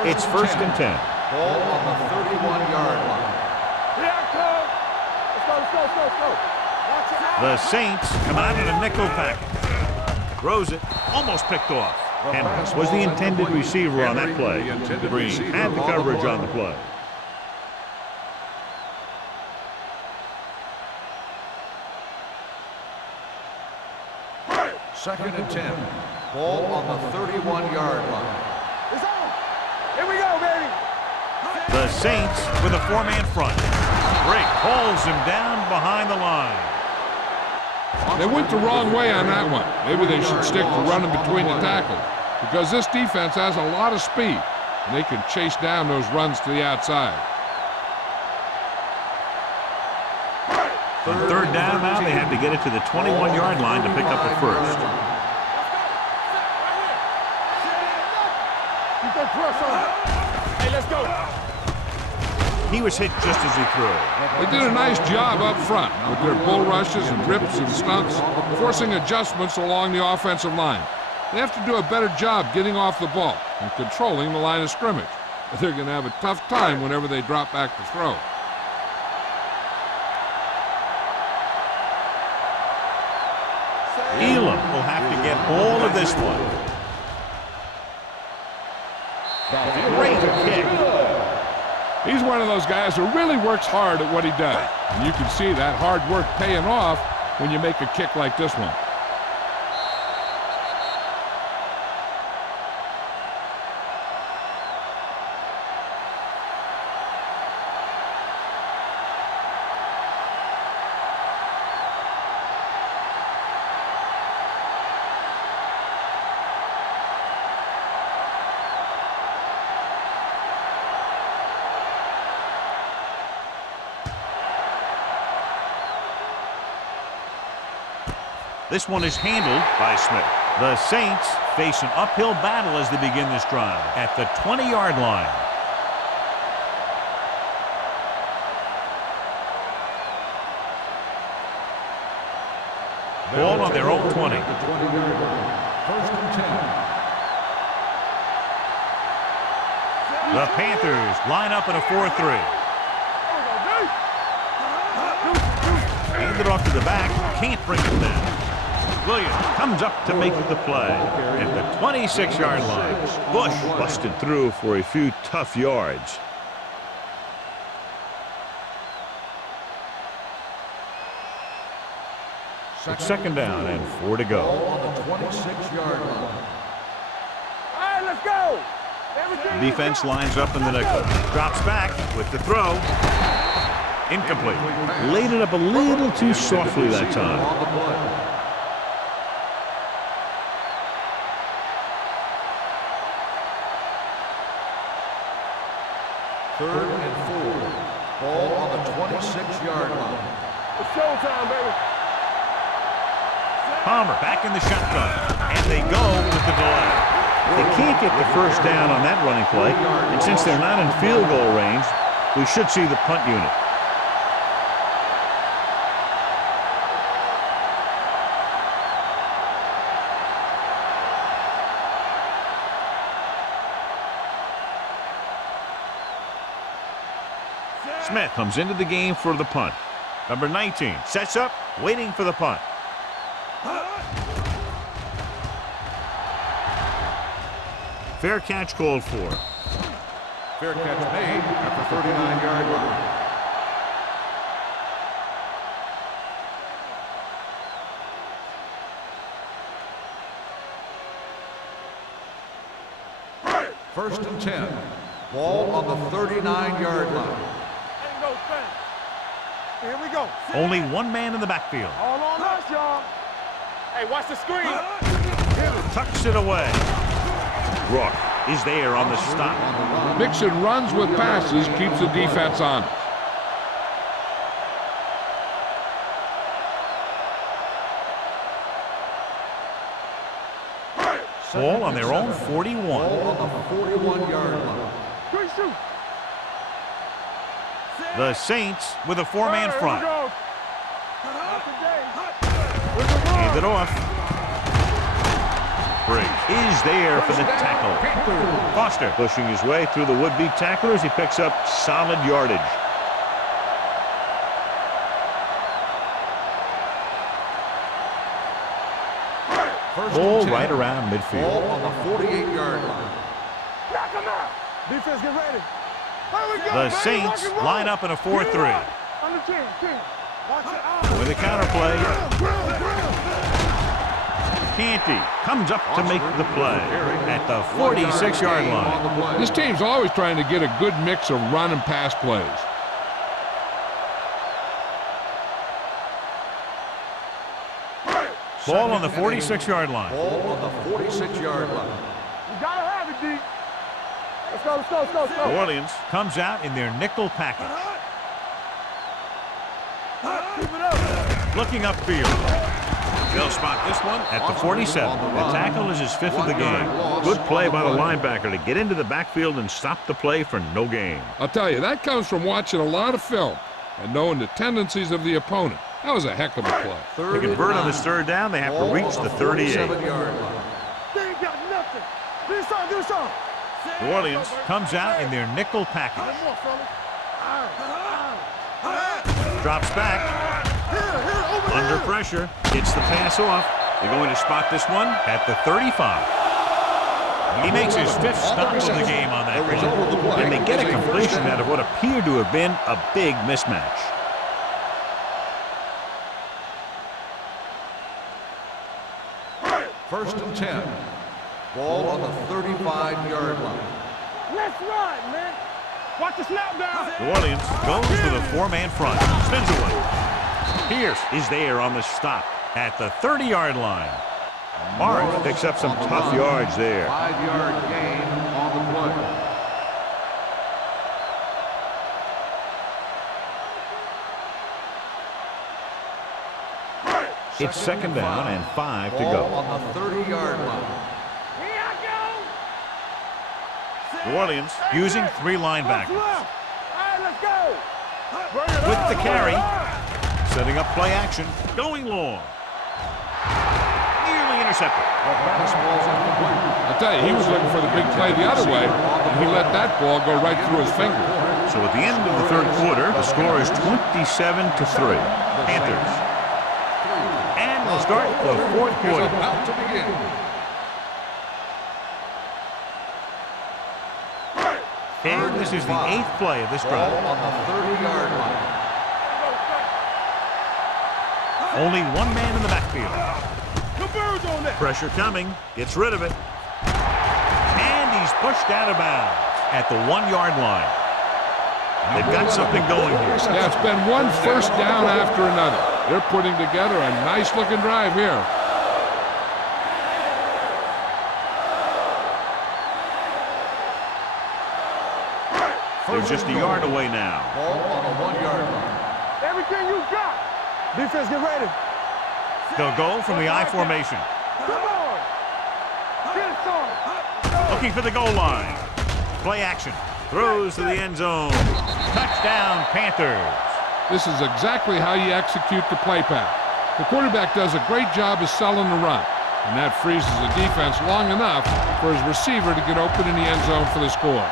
It's first and 10. Ball on the 31-yard line. Here I come. Let's go. Watch out. The Saints come out in a nickel package. Throws it, almost picked off. Henry was the intended receiver on that play. Green had the coverage on the play. Second and 10. Ball on the 31-yard line. It's on. Here we go, baby. The Saints with a 4-man front. Drake hauls him down behind the line. They went the wrong way on that one. Maybe they should stick to running between the tackles, because this defense has a lot of speed, and they can chase down those runs to the outside. On third down now, they have to get it to the 21-yard line to pick up a first. Keep that press on. Hey, let's go. He was hit just as he threw. They did a nice job up front with their bull rushes and rips and stunts, forcing adjustments along the offensive line. They have to do a better job getting off the ball and controlling the line of scrimmage. They're going to have a tough time whenever they drop back to throw. Elam will have to get all of this one. Great kick. He's one of those guys who really works hard at what he does. And you can see that hard work paying off when you make a kick like this one. This one is handled by Smith. The Saints face an uphill battle as they begin this drive at the 20-yard line. Ball on their own 20. First and 10. The Panthers line up in a 4-3. Hand it off to the back. Can't bring it down. Williams comes up to make the play at the 26-yard line. Bush busted through for a few tough yards. It's second down and 4 to go. Ball on the 26-yard line. All right, let's go. The defense lines up in the nickel. Drops back with the throw. Incomplete. Laid it up a little too softly that time. On the play. Third and 4. Ball on the 26-yard line. It's showtime, baby. Palmer back in the shotgun. And they go with the delay. They can't get the first down on that running play. And since they're not in field goal range, we should see the punt unit. Smith comes into the game for the punt. Number 19 sets up, waiting for the punt. Fair catch called for. Fair catch made at the 39-yard line. First and 10. Ball on the 39-yard line. Ain't no thing. Here we go. Only one man in the backfield. All on us, y'all. Hey, watch the screen. Tucks it away. Rook is there on the stop. Mixon runs with passes, keeps the defense honest. Ball on their own 41. Ball on the 41-yard line. Great shoot. The Saints with a four-man front. Not today. Hand it off. Briggs is there for the tackle. Foster pushing his way through the would-be tacklers. He picks up solid yardage. Ball right around midfield. Ball on the 48-yard line. Knock him out. Defense, get ready. Here we go, The baby. Saints Rock and roll. line up in a 4-3. Under 10. Watch it. With a counterplay. Canty comes up to make the play at the 46-yard line. This team's always trying to get a good mix of run and pass plays. Ball on the 46-yard line. Ball on the 46-yard line. You gotta have it, D. Let's go, let's go, let's go, let's go. New Orleans comes out in their nickel package. Keep it up. Looking upfield. They'll spot this one at the 47. The tackle is his fifth of the game. Good play by the linebacker to get into the backfield and stop the play for no gain. I'll tell you, that comes from watching a lot of film and knowing the tendencies of the opponent. That was a heck of a play. To convert on this third down, they have to reach the 38. They ain't got nothing. Do something, do something. New Orleans comes out in their nickel package. One more, fellas. Drops back. Under pressure. Gets the pass off. They're going to spot this one at the 35. He makes his fifth stop of the game on that play. And they get a completion out of what appeared to have been a big mismatch. First and 10. Ball on the 35-yard line. Let's run, man. Watch the snap down. New Orleans goes with a four-man front. Spins away. Pierce is there on the stop at the 30-yard line. Morris picks up some tough yards there. 5-yard gain on the play. It's second down and 5 to Ball go. on the 30-yard line. Here I go. New Orleans using three linebackers. All right, let's go. With the carry, setting up play action, going long. Nearly intercepted. I'll tell you, he was looking for the big play the other way, and he let that ball go right through his finger. So at the end of the third quarter, the score is 27-3. Panthers. And we'll start the fourth quarter. About to begin. And this is the 8th play of this Ball drive. on the 30-yard line. Only one man in the backfield. The birds on that. Pressure coming. Gets rid of it. And Pushed out of bounds at the 1-yard line. They've got something going here. Yeah, it's been one first down after another. They're putting together a nice-looking drive here. They're just a yard away now. Ball on the 1-yard line. Everything you got. Defense, get ready. They'll go from the I formation. Come on. Get it on. Looking for the goal line. Play action. Throws to the end zone. Touchdown, Panthers. This is exactly how you execute the play pass. The quarterback does a great job of selling the run, and that freezes the defense long enough for his receiver to get open in the end zone for the score.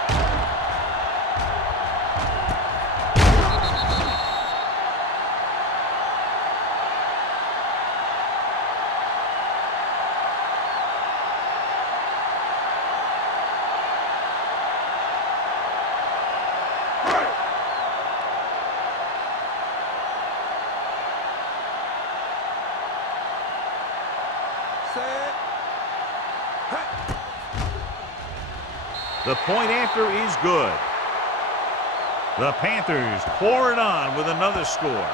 The point after is good. The Panthers pour it on with another score.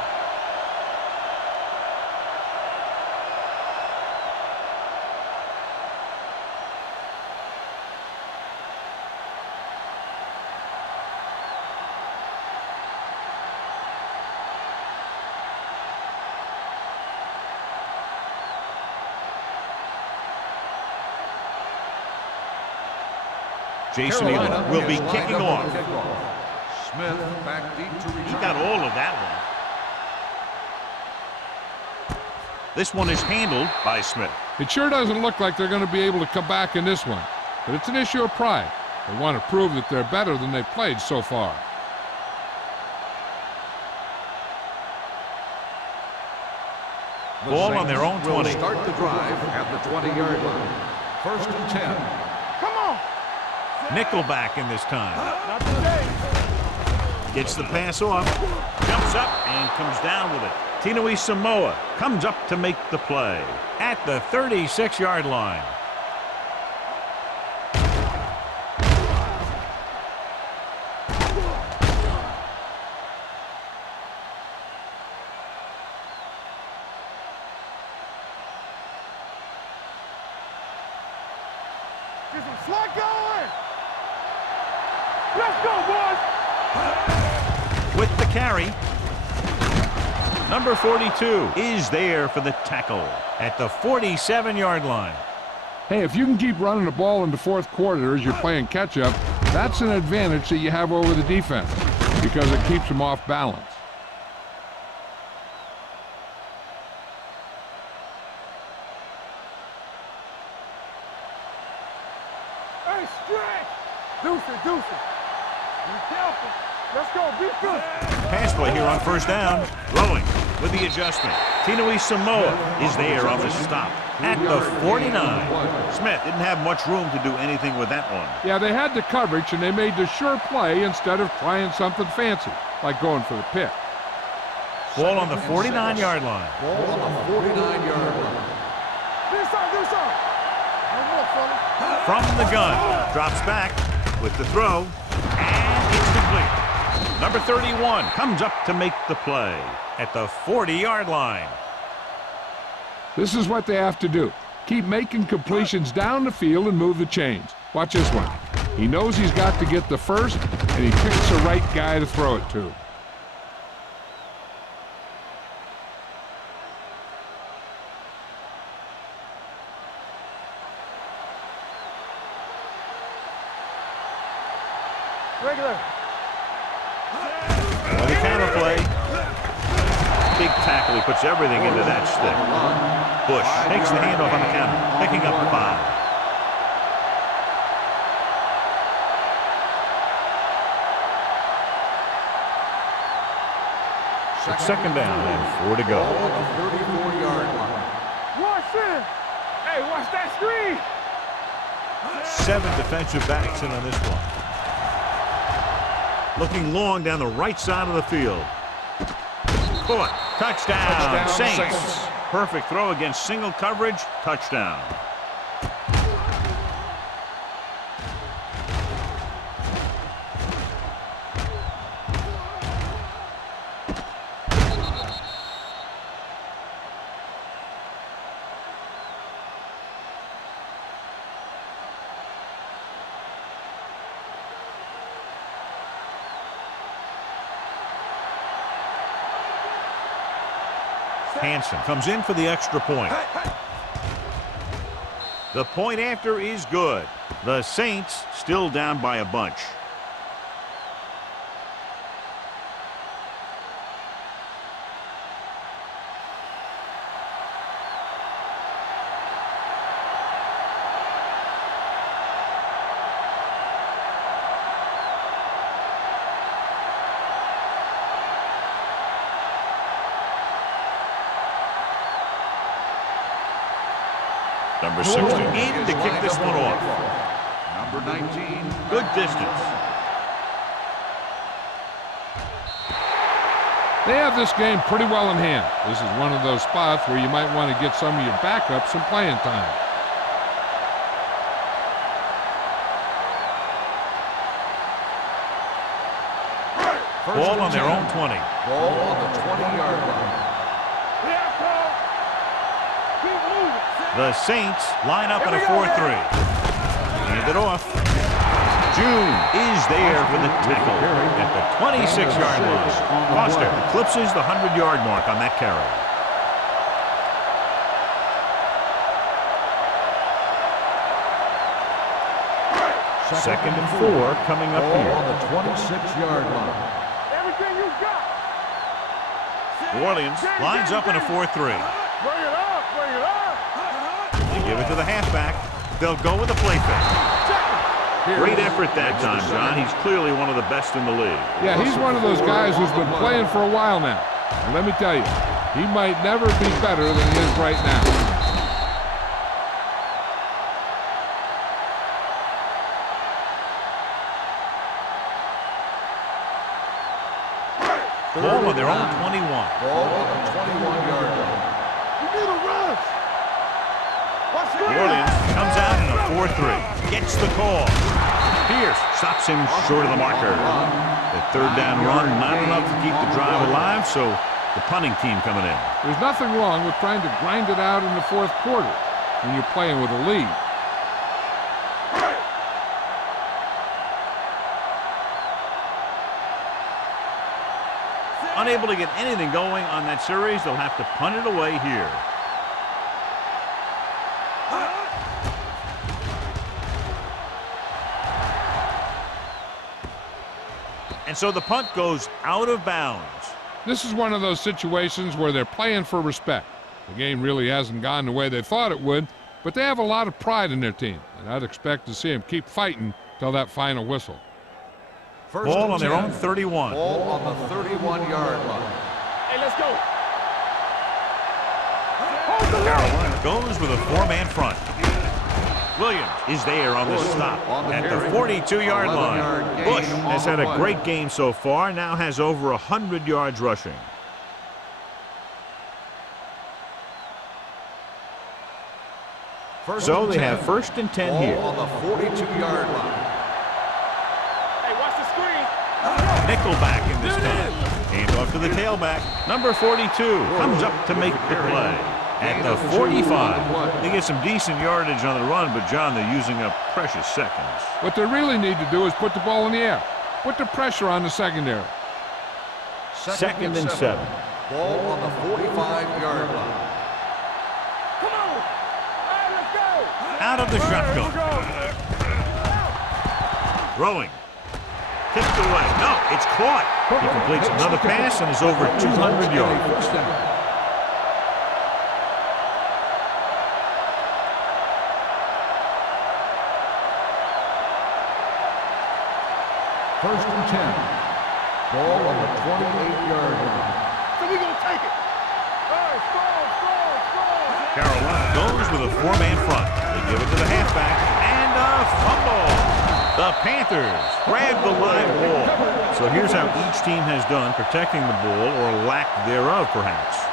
Jason Elam will be kicking off. Smith back deep to return. He got all of that one. This one is handled by Smith. It sure doesn't look like they're going to be able to come back in this one, but it's an issue of pride. They want to prove that they're better than they've played so far. Ball on their own 20. Start the drive at the 20-yard line. 1st and 10. Come on. Nickelback in this time. Not today. Gets the pass off. Jumps up and comes down with it. Tinui Samoa comes up to make the play at the 36-yard line. Get some slot going. Let's go, boys. With the carry, number 42 is there for the tackle at the 47-yard line. Hey, if you can keep running the ball in the fourth quarter as you're playing catch-up, that's an advantage that you have over the defense because it keeps them off balance. Hey, stretch. Deuce it. Be careful. Let's go. Be good. Pass play here on first down. Throwing with the adjustment. Tinui Samoa is there on the stop at the 49. Smith didn't have much room to do anything with that one. Yeah, they had the coverage, and they made the sure play instead of trying something fancy, like going for the pick. Ball on the 49-yard line. Ball on the 49-yard line. Do something. No more, fellas. From the gun. Drops back with the throw. And it's complete. Number 31 comes up to make the play at the 40-yard line. This is what they have to do. Keep making completions down the field and move the chains. Watch this one. He knows he's got to get the first, and he picks the right guy to throw it to. Regular. The counter play. Big tackle. He puts everything into that stick. Bush takes the handoff on the counter, picking up 5. It's second down and 4 to go. Ball on the 34-yard line. Watch this. Hey, watch that screen. 7 defensive backs in on this one. Looking long down the right side of the field. Bullet. Touchdown. Saints. Perfect throw against single coverage. Touchdown. Hansen comes in for the extra point. The point after is good. The Saints still down by a bunch. Number 60 in to kick this one off. Number 19. Good distance. They have this game pretty well in hand. This is one of those spots where you might want to get some of your backups some playing time. Ball on their own 20. Ball on the 20-yard line. The Saints line up in a 4-3. Hand it off. June is there for the tackle at the 26-yard line. Foster eclipses the 100-yard mark on that carry. Second and 4 coming up Ball here. on the 26-yard line. Everything you got. New Orleans lines up in a 4-3. Bring it up, bring it up. They give it to the halfback. They'll go with a play fake. Great effort that time, John. He's clearly one of the best in the league. Yeah, he's one of those guys who's been playing for a while now. And let me tell you, he might never be better than he is right now. Ball on their own 21. Ball on the 21-yard line. You need a rush. Watch New Orleans comes out in a 4-3. Gets the call. Pierce stops him short of the marker. The third down run, not enough to keep the drive alive, so the punting team coming in. There's nothing wrong with trying to grind it out in the fourth quarter when you're playing with a lead. Unable to get anything going on that series, they'll have to punt it away here. And so the punt goes out of bounds. This is one of those situations where they're playing for respect. The game really hasn't gone the way they thought it would, but they have a lot of pride in their team, and I'd expect to see them keep fighting till that final whistle. Ball on their own 31. Ball on the 31-yard line. Hey, let's go. Carolina goes with a four-man front. Williams is there on the stop at the 42-yard line. Bush has had a great game so far, now has over 100 yards rushing. So they have first and 10 here. Ball on the 42-yard line. Hey, watch the screen. Nickelback in this time. Hand off to the tailback. Number 42 comes up to make the play. At the 45, they get some decent yardage on the run, but, John, they're using up precious seconds. What they really need to do is put the ball in the air. Put the pressure on the secondary. Second and 7. Ball on the 45-yard line. Come on. Hey, let's go. Out of the shotgun. Throwing. Tipped away. No, it's caught. He completes another pass and is over 200 yards. First down. First and 10. Ball on the 28-yard line. So we gonna take it. Hey, score. Carolina goes with a four-man front. They give it to the halfback, and a fumble. The Panthers grab the live ball. So here's how each team has done protecting the ball, or lack thereof, perhaps.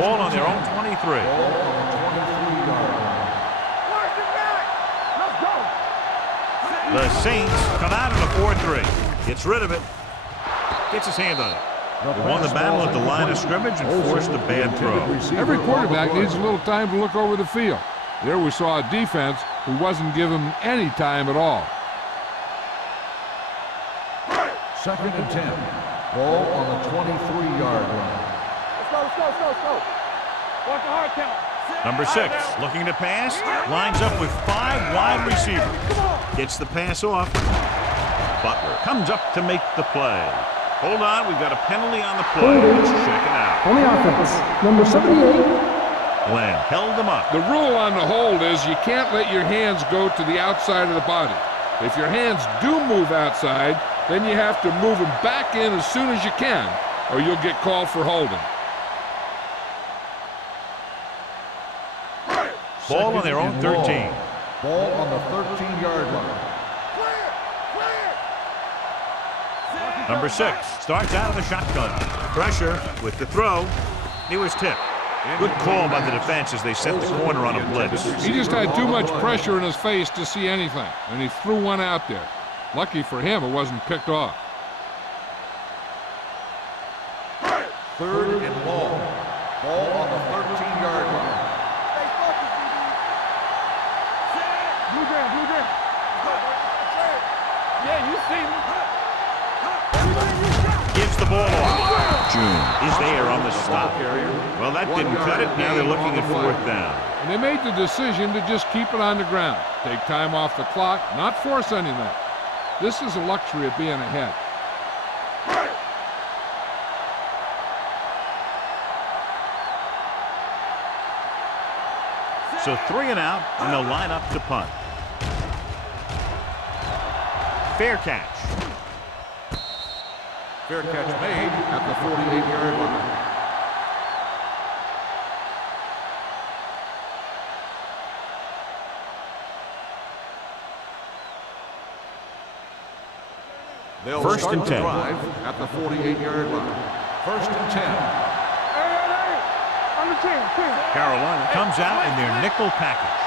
Ball on their own 23. Ball on the 23-yard line. Watch it back. Let's go. The Saints come out in a 4-3. Gets rid of it. Gets his hand on it. They won the battle at the line of scrimmage and forced a bad throw. Every quarterback needs a little time to look over the field. There we saw a defense who wasn't given any time at all. Second and 10. Ball on the 23-yard line. Let's go. Watch the hard count. Number 6, looking to pass, lines up with 5 wide receivers. Gets the pass off. Butler comes up to make the play. Hold on, we've got a penalty on the play. Let's check it out. On the offense, number 78. Glenn held him up. The rule on the hold is you can't let your hands go to the outside of the body. If your hands do move outside, then you have to move them back in as soon as you can, or you'll get called for holding. Ball on their own 13. Ball on the 13-yard line. Number 6 starts out of the shotgun. Pressure with the throw. He was tipped. Good call by the defense as they set the corner on a blitz. He just had too much pressure in his face to see anything, and he threw one out there. Lucky for him, it wasn't picked off. Third and long. Ball on the 13-yard line. Blue Grand. Yeah, you see me. Gives the ball off. June is there on the stop. Well, that didn't cut it. Now they're looking at 4th down. And they made the decision to just keep it on the ground. Take time off the clock, not force anything. This is a luxury of being ahead. So 3 and out, and they'll line up to punt. Fair catch. Fair catch made at the 48-yard line. They'll First start and the 10. drive at the 48-yard line. First and 10. Hey. On the 10. Carolina comes out in their nickel package.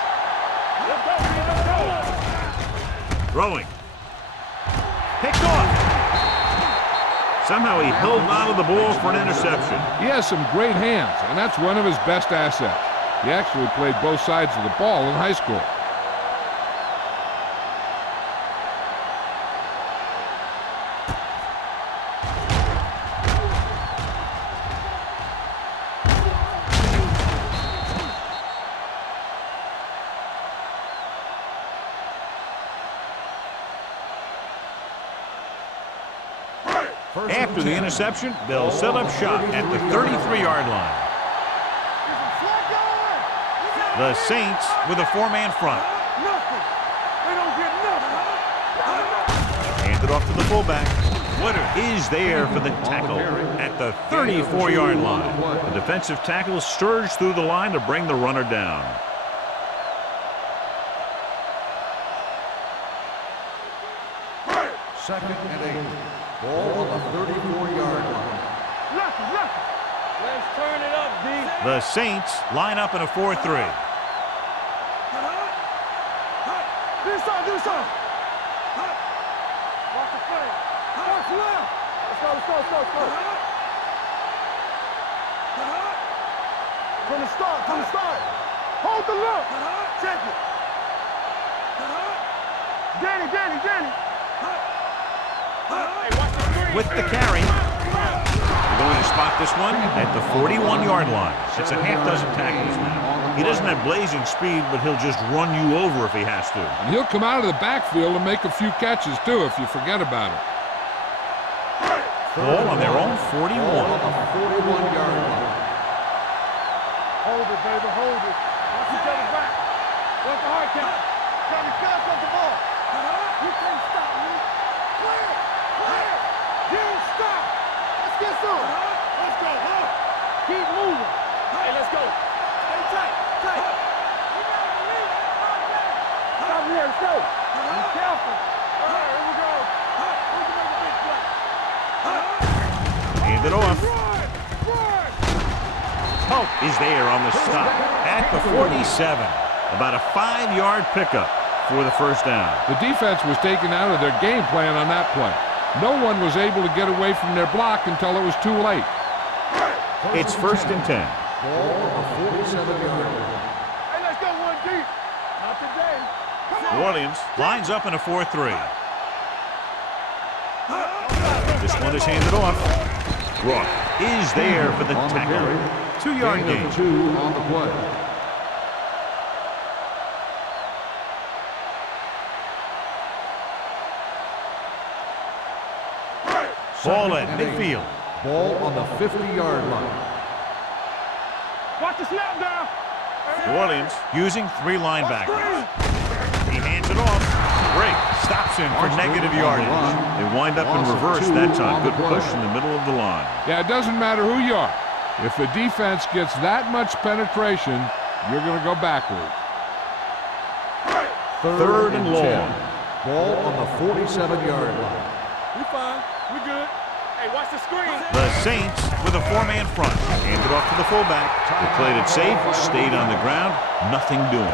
Throwing. Picked off. Somehow he held on to the ball for an interception. He has some great hands, and that's one of his best assets. He actually played both sides of the ball in high school. After the interception, they'll set up shop at the 33-yard line. The Saints with a 4-man front. Nothing. They don't get nothing. Handed off to the fullback. Woodard is there for the tackle at the 34-yard line. The defensive tackle surged through the line to bring the runner down. Second and 8. Ball on the 34-yard line. Lucky. Let's turn it up, D. The Saints line up in a 4-3. Do something. Watch the play. Watch left. Let's go. From the start. Hold the look. Check it. Danny. With the carry. We're going to spot this one at the 41-yard line. It's a half dozen tackles now. He doesn't have blazing speed, but he'll just run you over if he has to. And he'll come out of the backfield and make a few catches, too, if you forget about it. Ball on their own 41. Ball on the 41-yard line. Hold it, baby. Hold it. Watch each other back. Watch the hard count. Got me fast off the ball. You can't stop me. Clear. You stop. Let's get some. Let's go. Keep moving. Hey, let's go. Stay tight. Stop here. Let's go. Be careful. All right, here we go. We can make a big play. Hand it off. Run. Pope is there on the stop at the 47. About a 5-yard pickup for the first down. The defense was taken out of their game plan on that play. No one was able to get away from their block until it was too late. It's first and 10. Ball on the 47-yard line. Hey, let's go one deep. Not today. Come New on. Orleans lines up in a 4-3. This one is handed off. Rook is there for the On the tackle. carry. 2-yard Gain gain. of 2 on the play. Ball at Second and 8. midfield. Ball on the 50-yard line. Watch the snap down. New Orleans using 3 linebackers. He hands it off. Break stops him for negative yardage. They wind up in reverse that time. Good push in the middle of the line. Yeah, it doesn't matter who you are. If the defense gets that much penetration, you're going to go backwards. Third and long. 10. Ball on the 47-yard line. We fine. We good. Hey, watch the screen. The Saints with a 4-man front. Handed off to the fullback. They played it safe, stayed on the ground, nothing doing.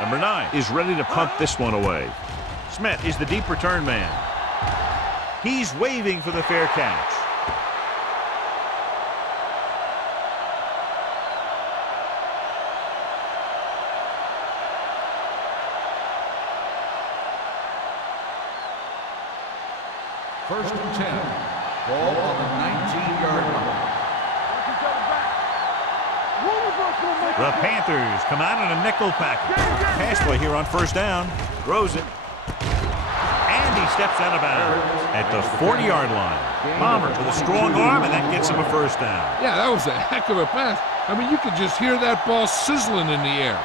Number 9 is ready to punt this one away. Smith is the deep return man. He's waving for the fair catch. First and 10. Ball on the 19-yard line. Watch each other back. One of us will make The it. Panthers come out in a nickel package. Pass play here on first down. Throws it. And he steps out of bounds at the 40-yard line. Palmer with a strong arm, and that gets him a first down. Yeah, that was a heck of a pass. I mean, you could just hear that ball sizzling in the air.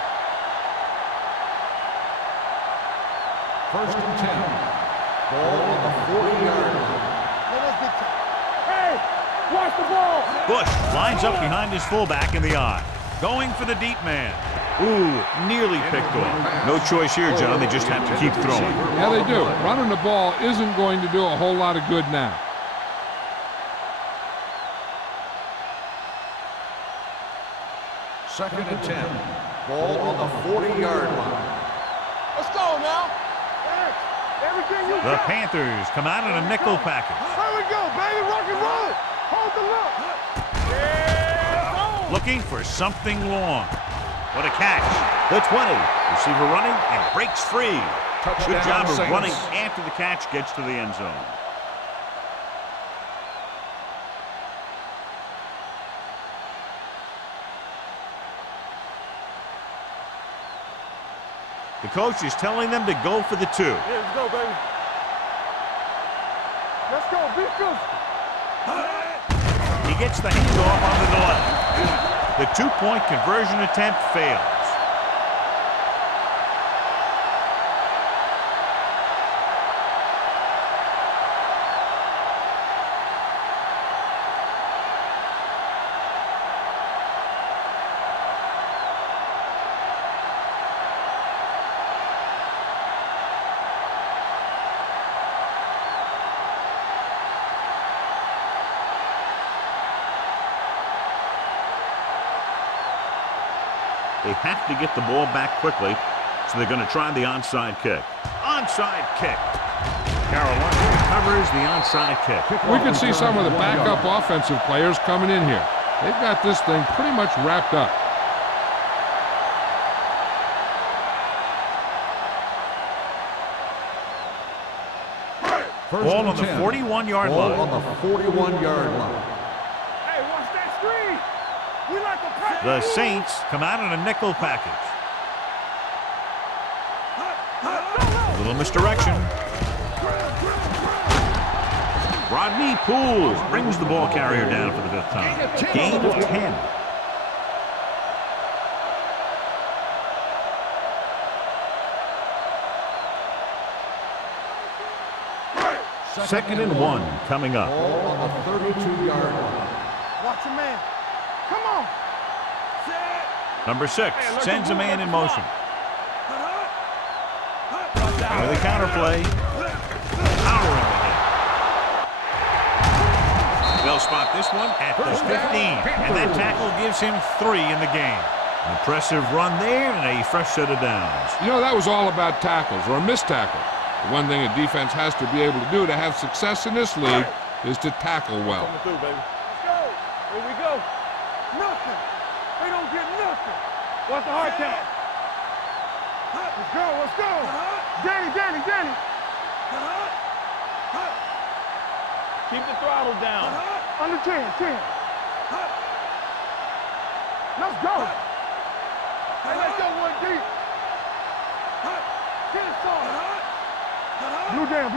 First and 10. Ball on the 40-yard line. Hey, watch the ball. Bush lines up behind his fullback in the eye. Going for the deep man. Ooh, nearly picked off. No choice here, John. They just have to keep throwing. Yeah, they do. Running the ball isn't going to do a whole lot of good now. Second and 10. Ball on the 40-yard line. Let's go now. Hey, everything you The got. Panthers come out in a nickel package. Here we go, baby. Rock and roll. Hold the look. Yeah, Looking for something long. What a catch. The 20. Receiver running and breaks free. Good Touchdown, job of Saints. running after the catch gets to the end zone. The coach is telling them to go for the 2. Yeah, let's go, baby. Let's go. Be physical. He gets the handoff on the delay. The 2-point conversion attempt fails. They have to get the ball back quickly, so they're going to try the onside kick. Onside kick. Carolina recovers the onside kick. We can see some of the backup offensive players coming in here. They've got this thing pretty much wrapped up. First Ball and on the 10. 41-yard Ball line. on the 41-yard line. Hey, watch that screen. We like to press. The Saints come out in a nickel package. A little misdirection. Rodney Poole brings the ball carrier down for the 5th time. Gain of 10. Second and 1 coming up. Ball on the 32-yard line. Watch your man. Come on. Number 6 sends a man in motion. With a counter play. Powering ahead. They'll spot this one at the 15. And that tackle gives him 3 in the game. Impressive run there and a fresh set of downs. You know, that was all about tackles or missed tackle. The one thing a defense has to be able to do to have success in this league is to tackle well. Coming through, baby. Let's go. Here we go. Nothing. They don't get nothing. What's the hard count? Let's go. Let's go. Danny. Keep the throttle down. Under 10. Let's go. Hey, let's go one deep. Get it started. Blue down.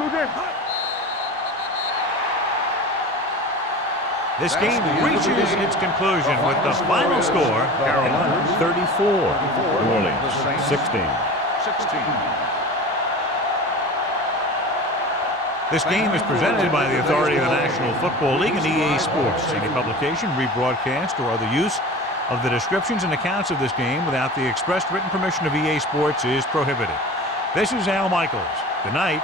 This game reaches its conclusion with the final score, Carolina 34, New Orleans 16. This game is presented by the authority of the National Football League and EA Sports. Any publication, rebroadcast, or other use of the descriptions and accounts of this game without the expressed written permission of EA Sports is prohibited. This is Al Michaels. Good night.